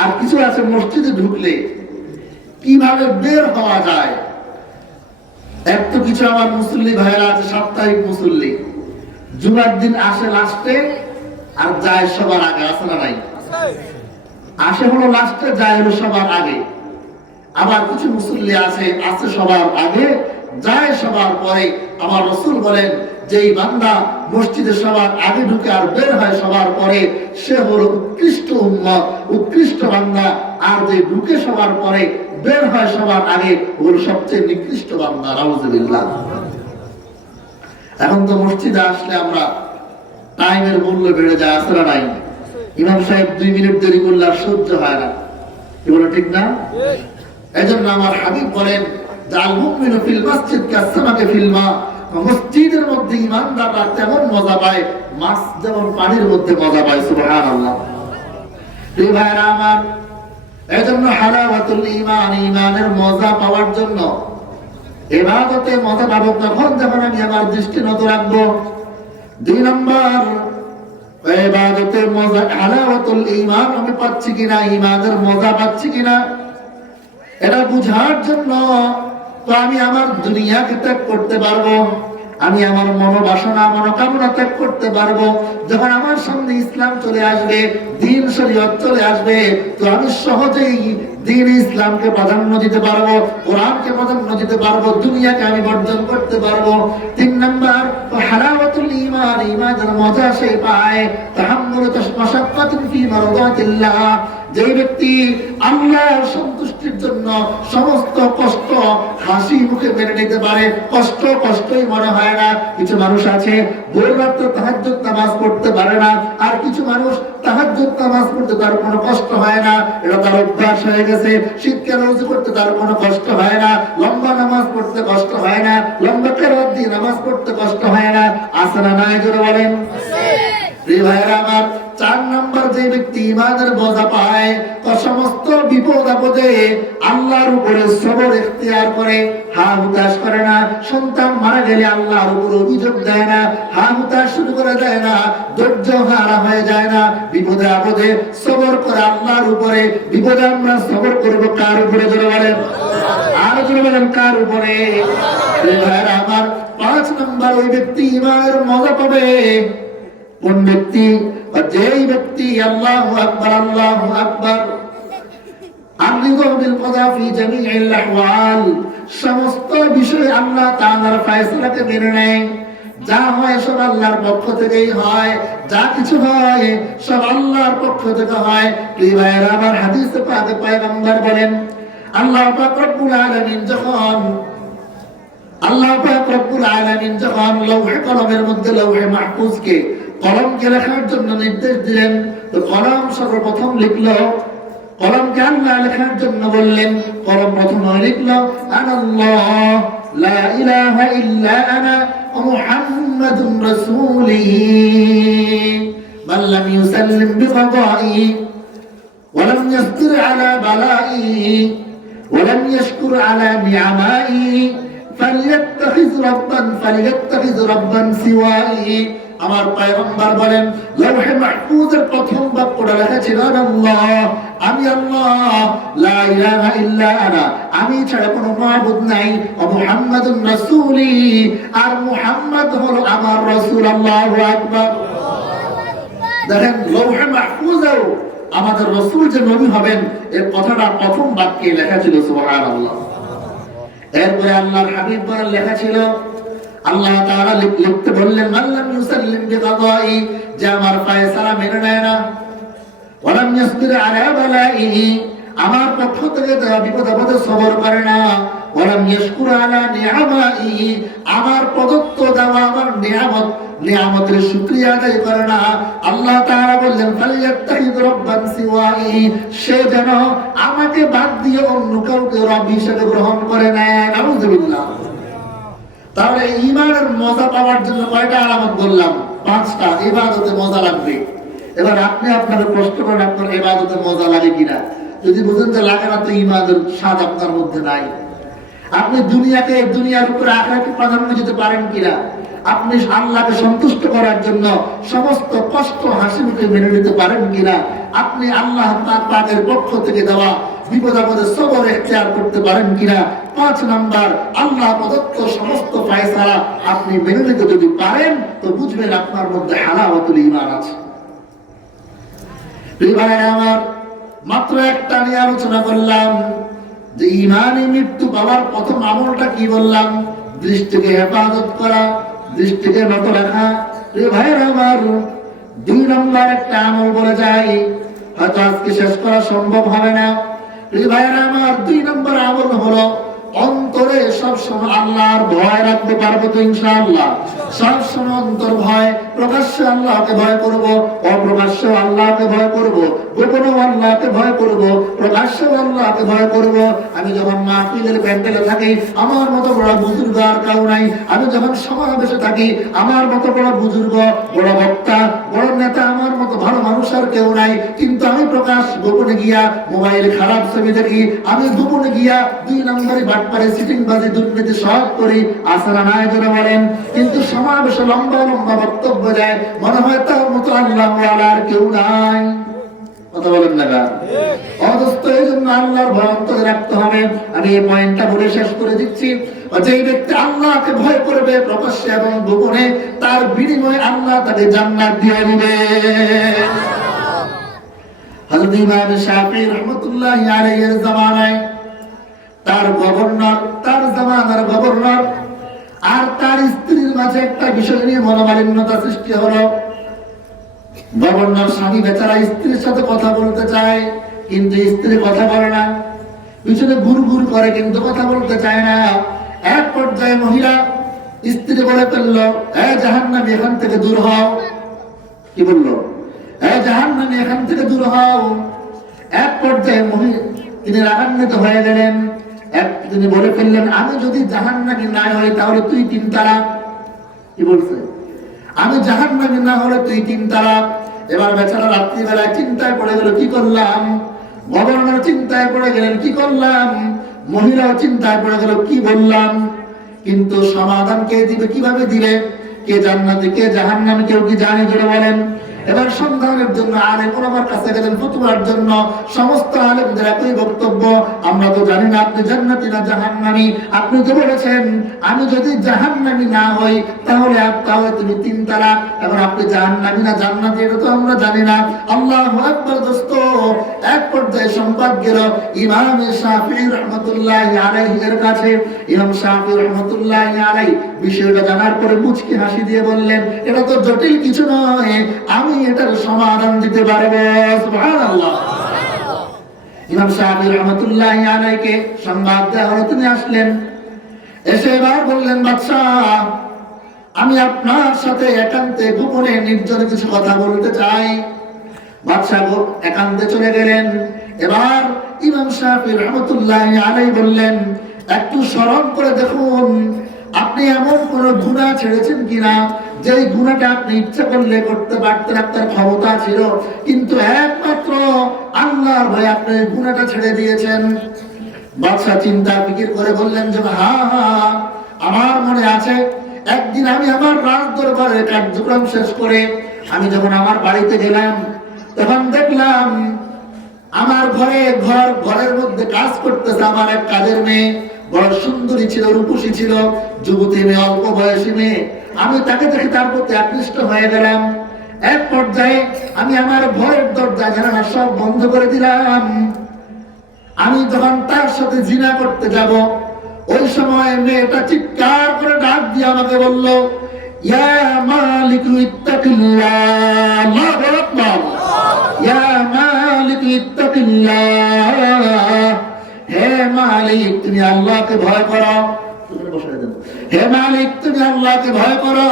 আর কিছু আছে মসজিদে ঢুকলে কিভাবে বের হওয়া যায়। এত কিছু আমার মুসল্লি ভাইরা আছে, সাপ্তাহিক মুসল্লি, জুমার দিন আসে লাস্টে আর যায় সবার আগে। আছে না নাই? আসে হলো লাস্টে, যায় হলো সবার আগে। আবার কিছু মুসল্লি আছে সবার আগে, যায় সবার পরে। আমার রাসূল বলেন যেই বান্দা মসজিদে সবার আগে ঢুকে আর বের হয় সবার পরে, সে হলো উৎকৃষ্ট উম্মত, উৎকৃষ্ট বান্দা। আর যে ঢুকে সবার পরে বের হয় সবার আগে, ওর সবচেয়ে নিকৃষ্ট বান্দা। নাউযুবিল্লাহ। এখন তো মসজিদে আসলে আমরা টাইমের মূল্য বেড়ে যায়। আছে না নাই? ইমাম সাহেব 2 মিনিট দেরি করলে আর সহ্য হয় না। কি বলে ঠিক না? এজন্য আমার হাবিব বলেন আল মুমিনু ফিল মসজিদ কাসসামাকি ফিল মা। মসজিদের মধ্যে ঈমানদাররা তেমন মজা পায়, মাছ যেমন পানির মধ্যে মজা পায়। সুবহানাল্লাহ। এই ভাইরা আমার, এজন্য হালাওয়াতুল ঈমান, ঈমানের মজা পাওয়ার জন্য ইবাদতে মজা পাবো তখন যখন আমি আমার দৃষ্টি নত রাখবো। 2 নম্বর, ইবাদতের মজা, হালাওয়াতুল ঈমান আমি পাচ্ছি কিনা, ঈমানের মজা পাচ্ছি কিনা, এটা বুঝার জন্য তো আমি আমার দুনিয়াকে ত্যাগ করতে পারবো, আমি আমার মনোবাসনা মনোকামনা ত্যাগ করতে পারবো। যখন আমার সামনে ইসলাম চলে আসবে, দ্বীন শরীয়ত চলে আসবে, তো আমি সহজেই দ্বীন ইসলামকে প্রাধান্য দিতে পারবো, কোরআনকে প্রাধান্য দিতে পারবো, দুনিয়াকে আমি বর্জন করতে পারবো। 3 নাম্বার, হালাওয়াতুল ঈমান, ঈমানের মজা সে পায় তাহাম্মুলুত মাশাক্কাতুন ফি মারদাতিল্লাহ। যে ব্যক্তি আল্লাহর সন্তুষ্টির জন্য সমস্ত কষ্ট হাসি মুখে মেনে নিতে পারে, কষ্টই মনে হয় না। কিছু মানুষ আছে ভোর রাতে তাহাজ্জুদ নামাজ পড়তে পারে না, আর কিছু মানুষ তাহাজ্জুদ নামাজ পড়তে তার কোনো কষ্ট হয় না, এটা তার অভ্যাস হয়ে গেছে। শীতকালে ওযু করতে তার কোনো কষ্ট হয় না, লম্বা নামাজ পড়তে কষ্ট হয় না, লম্বা কেরাত দিয়ে নামাজ পড়তে কষ্ট হয় না। আছে না নাই? জোরে বলেন। প্রিয় ভাইরা আমার, 4 নাম্বার, যে ব্যক্তি ঈমানের মজা পায় তার সমস্ত বিপদ আপদে আল্লাহর উপরে সবর ইখতিয়ার করে, হা হুতাশ করে না। সন্তান মারা গেলে আল্লাহর উপরে অভিযোগ দেয় না, হা হুতাশ শুরু করে দেয় না, ধৈর্য হারা হয়ে যায় না। বিপদে আপদে সবর করে আল্লাহর উপরে। বিপদে আমরা সবর করব কার উপরে? জোরে বলেন। আর জোরে বলেন, কার উপরে? ভাইরা আমার, 5 নাম্বার, ওই ব্যক্তি ঈমানের মজা পাবে। কোন ব্যক্তি? যেই ব্যক্তি আল্লাহু আকবার, আল্লাহু আকবার, আরযু বিল কদা ফি জামিইল আহওয়াল, সমস্ত বিষয়ে আল্লাহ তাআলার ফয়সালাকে মেনে নেয়। যা হয় সব আল্লাহর পক্ষ থেকেই হয়, যা কিছু হয় সব আল্লাহর পক্ষ থেকে হয়। প্রিয় ভাইরা আমার, হাদিসে পাকে পয়গম্বর বলেন, আল্লাহ পাক রব্বুল আলামিন যখন লৌহে কলমের মধ্যে লৌহে মাহফুজকে কলমকে লেখার জন্য নির্দেশ দিলেন, তো কলম সর্বপ্রথম লিখলো, কলমকে আল্লাহ লেখার জন্য বললেন, কলম প্রথমে লিখলো আনাল্লাহ লা ইলাহা ইল্লা আনা ওয়া মুহাম্মাদুর রাসূলি মান লাম ইউসাল্লিম বিকাদাই ওয়া লাম ইয়াসতির আলা বালাই ওয়া লাম ইয়াশকুর আলা নিআমাই ফালিয়াত্তাখিজ রাব্বান সিওয়াই। আমার পয়গম্বর বলেন, লৌহে মাহফুজের প্রথম বাক্যটা লেখা ছিল আল্লাহ, আমি আল্লাহ, লা ইলাহা ইল্লা আনা, আমি ছাড়া কোনো মাবুদ নাই, ও মুহাম্মাদুর রাসূলি, আর মুহাম্মদ হলো আমার রাসূল। আল্লাহু আকবার। দেখেন, লৌহে মাহফুজেও আমাদের রাসূল যে নবী হবেন এর কথাটা প্রথম বাক্যে লেখা ছিল। সুবহানাল্লাহ। এরপরে আল্লাহর হাবিব বলেন লেখা ছিল, আল্লাহ তাআলা লিখতে বললেন, মান লাম ইউসাল্লিম বিকাদাই, যে আমার ফয়সালা মেনে নেয় না, ওয়া লাম ইয়াসবির আলা বালাই, আমার পক্ষ থেকে দেওয়া বিপদ আপদে সবর করে না, ওয়া লাম ইয়াশকুর আলা নিআমাই, আমার প্রদত্ত দেওয়া আমার নিয়ামতের শুকরিয়া আদায় করে না, আল্লাহ তাআলা বললেন, ফালিয়াত্তাখিজ রাব্বান সিওয়াই, সে যেন আমাকে বাদ দিয়ে অন্য কাউকে রব হিসেবে গ্রহণ করে নেয়। নাউযুবিল্লাহ। তাহলে ঈমানের মজা পাওয়ার জন্য কয়টা আলামত বললাম? 5টা। ইবাদতে মজা লাগবে। এবার আপনি আপনাদের প্রশ্ন করেন, আপনার ইবাদতে মজা লাগে কিনা? যদি বুঝেন যে লাগে না, তো ঈমানের স্বাদ আপনার মধ্যে নাই। আপনি দুনিয়ার উপরে আখিরাতকে প্রাধান্য দিতে পারেন কিনা? আপনি আল্লাহকে সন্তুষ্ট করার জন্য সমস্ত কষ্ট হাসি মুখে মেনে নিতে পারেন কিনা? আপনি আল্লাহ পাকের পক্ষ থেকে দেওয়া বিপদ আপদে সবর ইখতিয়ার করতে পারেন কিনা? 5 নাম্বার, আল্লাহ প্রদত্ত সমস্ত ফয়সালা আপনি মেনে নিতে যদি পারেন, তো বুঝবেন আপনার মধ্যে হালাওয়াতুল ঈমান আছে। প্রিয় ভাইরা আমার, মাত্র একটা নিয়ে আলোচনা করলাম যে ঈমানে মৃত্যু পাওয়ার প্রথম আমলটা কি বললাম? দৃষ্টিকে হেফাজত করা, দৃষ্টিকে নত রাখা। প্রিয় ভাইরা আমার, 2 নম্বর একটা আমল বলে যাই, হয়তো আজকে শেষ করা সম্ভব হবে না। প্রিয় ভাইরা আমার, 2 নম্বর আমল হলো অন্তরে সব সময় আল্লাহর ভয় রাখতে পারবো তো ইনশাআল্লাহ? সব সময় অন্তর ভয়, প্রকাশ্যে আল্লাহকে ভয় করব, অপ্রকাশ্যে আল্লাহকে ভয় করব, গোপনে আল্লাহকে ভয় করব, প্রকাশ্যে আল্লাহকে ভয় করব। আমি যখন মাহফিলের প্যান্ডেলে থাকি, আমার মতো বড় বুজুর্গ আর কেউ নাই। আমি যখন সমাবেশে থাকি, আমার মতো বড় বুজুর্গ, বড় বক্তা, বড় নেতা, আমার মতো ভালো মানুষ আর কেউ নাই। কিন্তু আমি গোপনে গিয়া মোবাইলে খারাপ ছবি দেখি, আমি গোপনে গিয়া 2 নম্বরে বাটপারে সিটিংবাজি দুর্নীতি সব করি। আসলে নাই জন্য বলেন, কিন্তু সমাবেশে লম্বা লম্বা বক্তব্য দেয়, মনে হয় তার মতো আল্লাহ আর কেউ নাই। কথা বলেন না? অদস্ত। এই জন্য আল্লাহর ভয় অন্তরে রাখতে হবে। আমি এই পয়েন্টটা বলে শেষ করে দিচ্ছি। যে ব্যক্তি আল্লাহকে ভয় করবে প্রকাশ্যে এবং গোপনে, তার বিনিময়ে আল্লাহ তাকে জান্নাত দিয়ে দিবে। হযরত ইমাম শাফিঈ রাহমাতুল্লাহি আলাইহির জামানায় তার জামানার গভর্নর আর তার স্ত্রীর মাঝে একটা বিষয় নিয়ে মনোমালিন্যতা সৃষ্টি হলো। গভর্নর স্বামী বেচারা স্ত্রীর সাথে কথা বলতে চায়, কিন্তু স্ত্রী কথা বলে না, পিছনে গুড় করে, কিন্তু কথা বলতে চায় না। এক পর্যায়ে মহিলা স্ত্রী বলে ফেললো, এ জাহান্নামী, এখান থেকে দূর হও। কি বললো? এ জাহান্নামী, এখান থেকে দূর হও। এক পর্যায়ে তিনি রাগান্বিত হয়ে গেলেন। তিনি বলে ফেললেন, আমি যদি জাহান্নামী না হই তাহলে তুই 3 তালাক। কি বলছে? আমি জাহান্নামী না হলে তুই 3 তালাক। এবার বেচারা রাত্রিবেলায় চিন্তায় পড়ে গেল, কি করলাম? গভর্নর চিন্তায় পড়ে গেলেন, কি করলাম? মহিলাও চিন্তায় পড়ে গেল, কি বললাম? কিন্তু সমাধান কে দিবে? কিভাবে দিবে? কে জান্নাতি কে জাহান্নামী কেউ কি জানে? জোরে বলেন। এবার সন্ধানের জন্য আলেম ওলামার কাছে গেলেন ফতোয়ার জন্য। সমস্ত আলেমদের একই বক্তব্য, আমরা তো জানি না আপনি জান্নাতি না জাহান্নামী। আপনি তো বলেছেন আমি যদি জাহান্নামী না হই তাহলে তুমি 3 তালাক। এখন আপনি জাহান্নামী না জান্নাতি এটা তো আমরা জানি না। আল্লাহু আকবার। দোস্ত, এক পর্যায়ে সংবাদ গেল ইমাম শাফিঈ রাহমাতুল্লাহি আলাইহি এর কাছে। ইমাম শাফিঈ রাহমাতুল্লাহি আলাইহি বিষয়টা জানার পরে মুচকি হাসি দিয়ে বললেন, এটা তো জটিল কিছু নয়, আমি এটার সমাধান দিতে পারবো। সুবহানাল্লাহ। ইমাম শাফিঈ রাহমাতুল্লাহি আলাইহিকে সংবাদ দেওয়া হলো, তিনি আসলেন, এসে এবার বললেন, বাদশাহ আমি আপনার সাথে একান্তে গোপনে নির্জনে কিছু কথা বলতে চাই। বাদশাহ একান্তে চলে গেলেন। এবার ইমাম শাফিঈ রাহমাতুল্লাহি আলাইহি বললেন, একটু স্মরণ করে দেখুন আপনি এমন কোন গুনাহ ছেড়েছেন কিনা যেই গুনাহটা আপনি ইচ্ছা করলে করতে পারতেন, আপনার ক্ষমতা ছিল, কিন্তু একমাত্র আল্লাহর ভয়ে আপনি গুনাহটা ছেড়ে দিয়েছেন। বাদশাহ চিন্তা ফিকির করে বললেন যে হ্যাঁ, আমার মনে আছে একদিন আমি আমার রাজ দরবারের কার্যক্রম শেষ করে আমি যখন আমার বাড়িতে গেলাম, তখন দেখলাম আমার ঘরের মধ্যে কাজ করতেছে আমার এক কাজের মেয়ে। বড় সুন্দরী ছিল, রূপসী ছিল, যুবতী মেয়ে, অল্প বয়সী মেয়ে। আমি তাকে দেখে তার প্রতি আকৃষ্ট হয়ে গেলাম। এক পর্যায়ে আমি আমার ঘরের দরজা জানালা সব বন্ধ করে দিলাম। আমি যখন তার সাথে জিনা করতে যাব, ওই সময় মেয়েটা চিৎকার করে ডাক দিয়ে আমাকে বলল, ইয়া মালিক ইত্তাকিল্লাহ, আল্লাহু আকবার, ইয়া মালিক ইত্তাকিল্লাহ, হে মালিক তুমি আল্লাহকে ভয় করো। হে মালিক তুমি আল্লাহকে ভয় করো,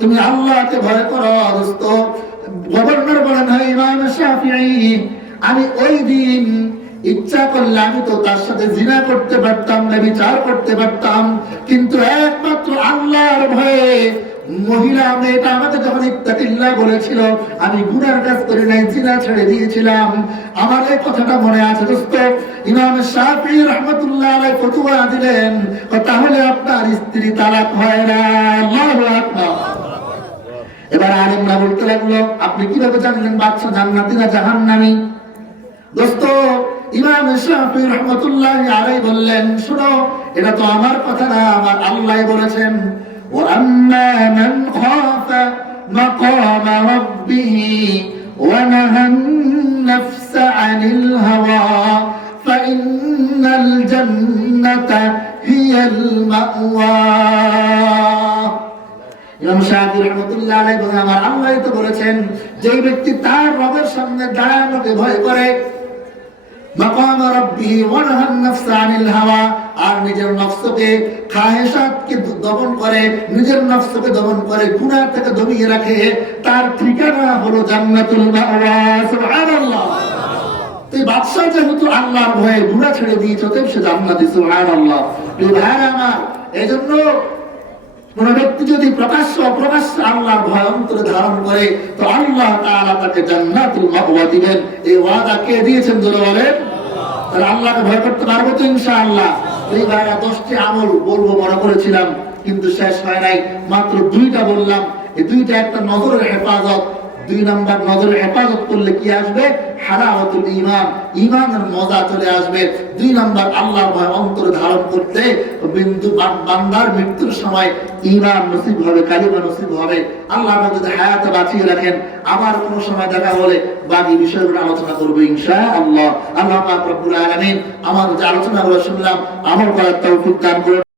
তুমি আল্লাহকে ভয় করো। দোস্ত, গভর্নর বলেন, হে ইমাম শাফিঈ, আমি ওই দিন ইচ্ছা করলে আমি তো তার সাথে জিনা করতে পারতাম না, বিচার করতে পারতাম, কিন্তু একমাত্র আল্লাহর ভয়ে মহিলা মেয়েটা আমাকে যখন ইত্তাকিল্লাহ বলেছিল, আমি গুনার কাজ করি নাই, জিনা ছেড়ে দিয়েছিলাম। আমার এই কথাটা মনে আছে। দোস্ত, ইমাম শাফিঈ রাহমাতুল্লাহ আলাইহি ফতোয়া দিলেন, তাহলে আপনার স্ত্রী তালাক হয় না। আল্লাহু আকবার। এবার আলেমরা বলতে লাগলো, আপনি কিভাবে জানলেন বাদশা জান্নাতি না জাহান্নামী? দোস্ত, ইমাম শাফিঈ রাহমাতুল্লাহি আলাইহি বললেন, শুনো, এটা তো আমার কথা না, আমার আল্লাহ বলেছেন, ওয়া আম্মা মান খাফা মাকাম রাব্বিহি ওয়া নাহান নাফসা আনিল হাওয়া ফাইন্নাল জান্নাতা হিয়াল মাওয়া। ইমাম শাফিঈ রাহমাতুল্লাহি আলাইহি বলেন, আমার আল্লাহ তো বলেছেন, যে ব্যক্তি তার রবের সামনে দাঁড়ানোকে ভয় করে, মাকাম রাব্বিহি ওয়া নাহান নাফসা আনিল হাওয়া, আর নিজের নফসকে খাহেশাতকে দমন করে, নিজের নফসকে দমন করে, গুনাহ থেকে দমিয়ে রাখে, তার ঠিকানা হলো জান্নাতুল মাওয়া। সুবহানাল্লাহ। এই বাদশা যেহেতু আল্লাহর ভয়ে গুনাহ ছেড়ে দিয়েছে, তবে সে জান্নাতি। সুবহানাল্লাহ। এই ভাইরা আমার, এজন্য কোন ব্যক্তি যদি প্রকাশ্য অপ্রকাশ্য আল্লাহর ভয় অন্তরে ধারণ করে, তো আল্লাহ তাআলা তাকে জান্নাতুল মাওয়া দিবেন। এই ওয়াদা কে দিয়েছেন জোরে বলেন? তাহলে আল্লাহকে ভয় করতে পারবো তো ইনশাআল্লাহ। এই ভাইরা 10টি আমল বলবো মনে করেছিলাম, কিন্তু শেষ হয় নাই, মাত্র 2টা বললাম। এই 2টা, একটা নজরের হেফাজত। 2 নাম্বার, নজরের হেফাজত করলে কি আসবে? হালাওয়াতুল ঈমান, ঈমানের মজা চলে আসবে। 2 নাম্বার, আল্লাহর ভয় অন্তরে ধারণ করতে বিন্দু বান্দার মৃত্যুর সময় ঈমান নসিব হবে, কালিমা নসিব হবে। আল্লাহ যদি হায়াতে বাঁচিয়ে রাখেন, আবার কোন সময় দেখা হলে বাকি বিষয়গুলো আলোচনা করবো ইনশাআল্লাহ। আল্লাহ পাক রব্বুল আলামিন আমার যে আলোচনাগুলো শুনলাম আমল করার তৌফিক দান করুন।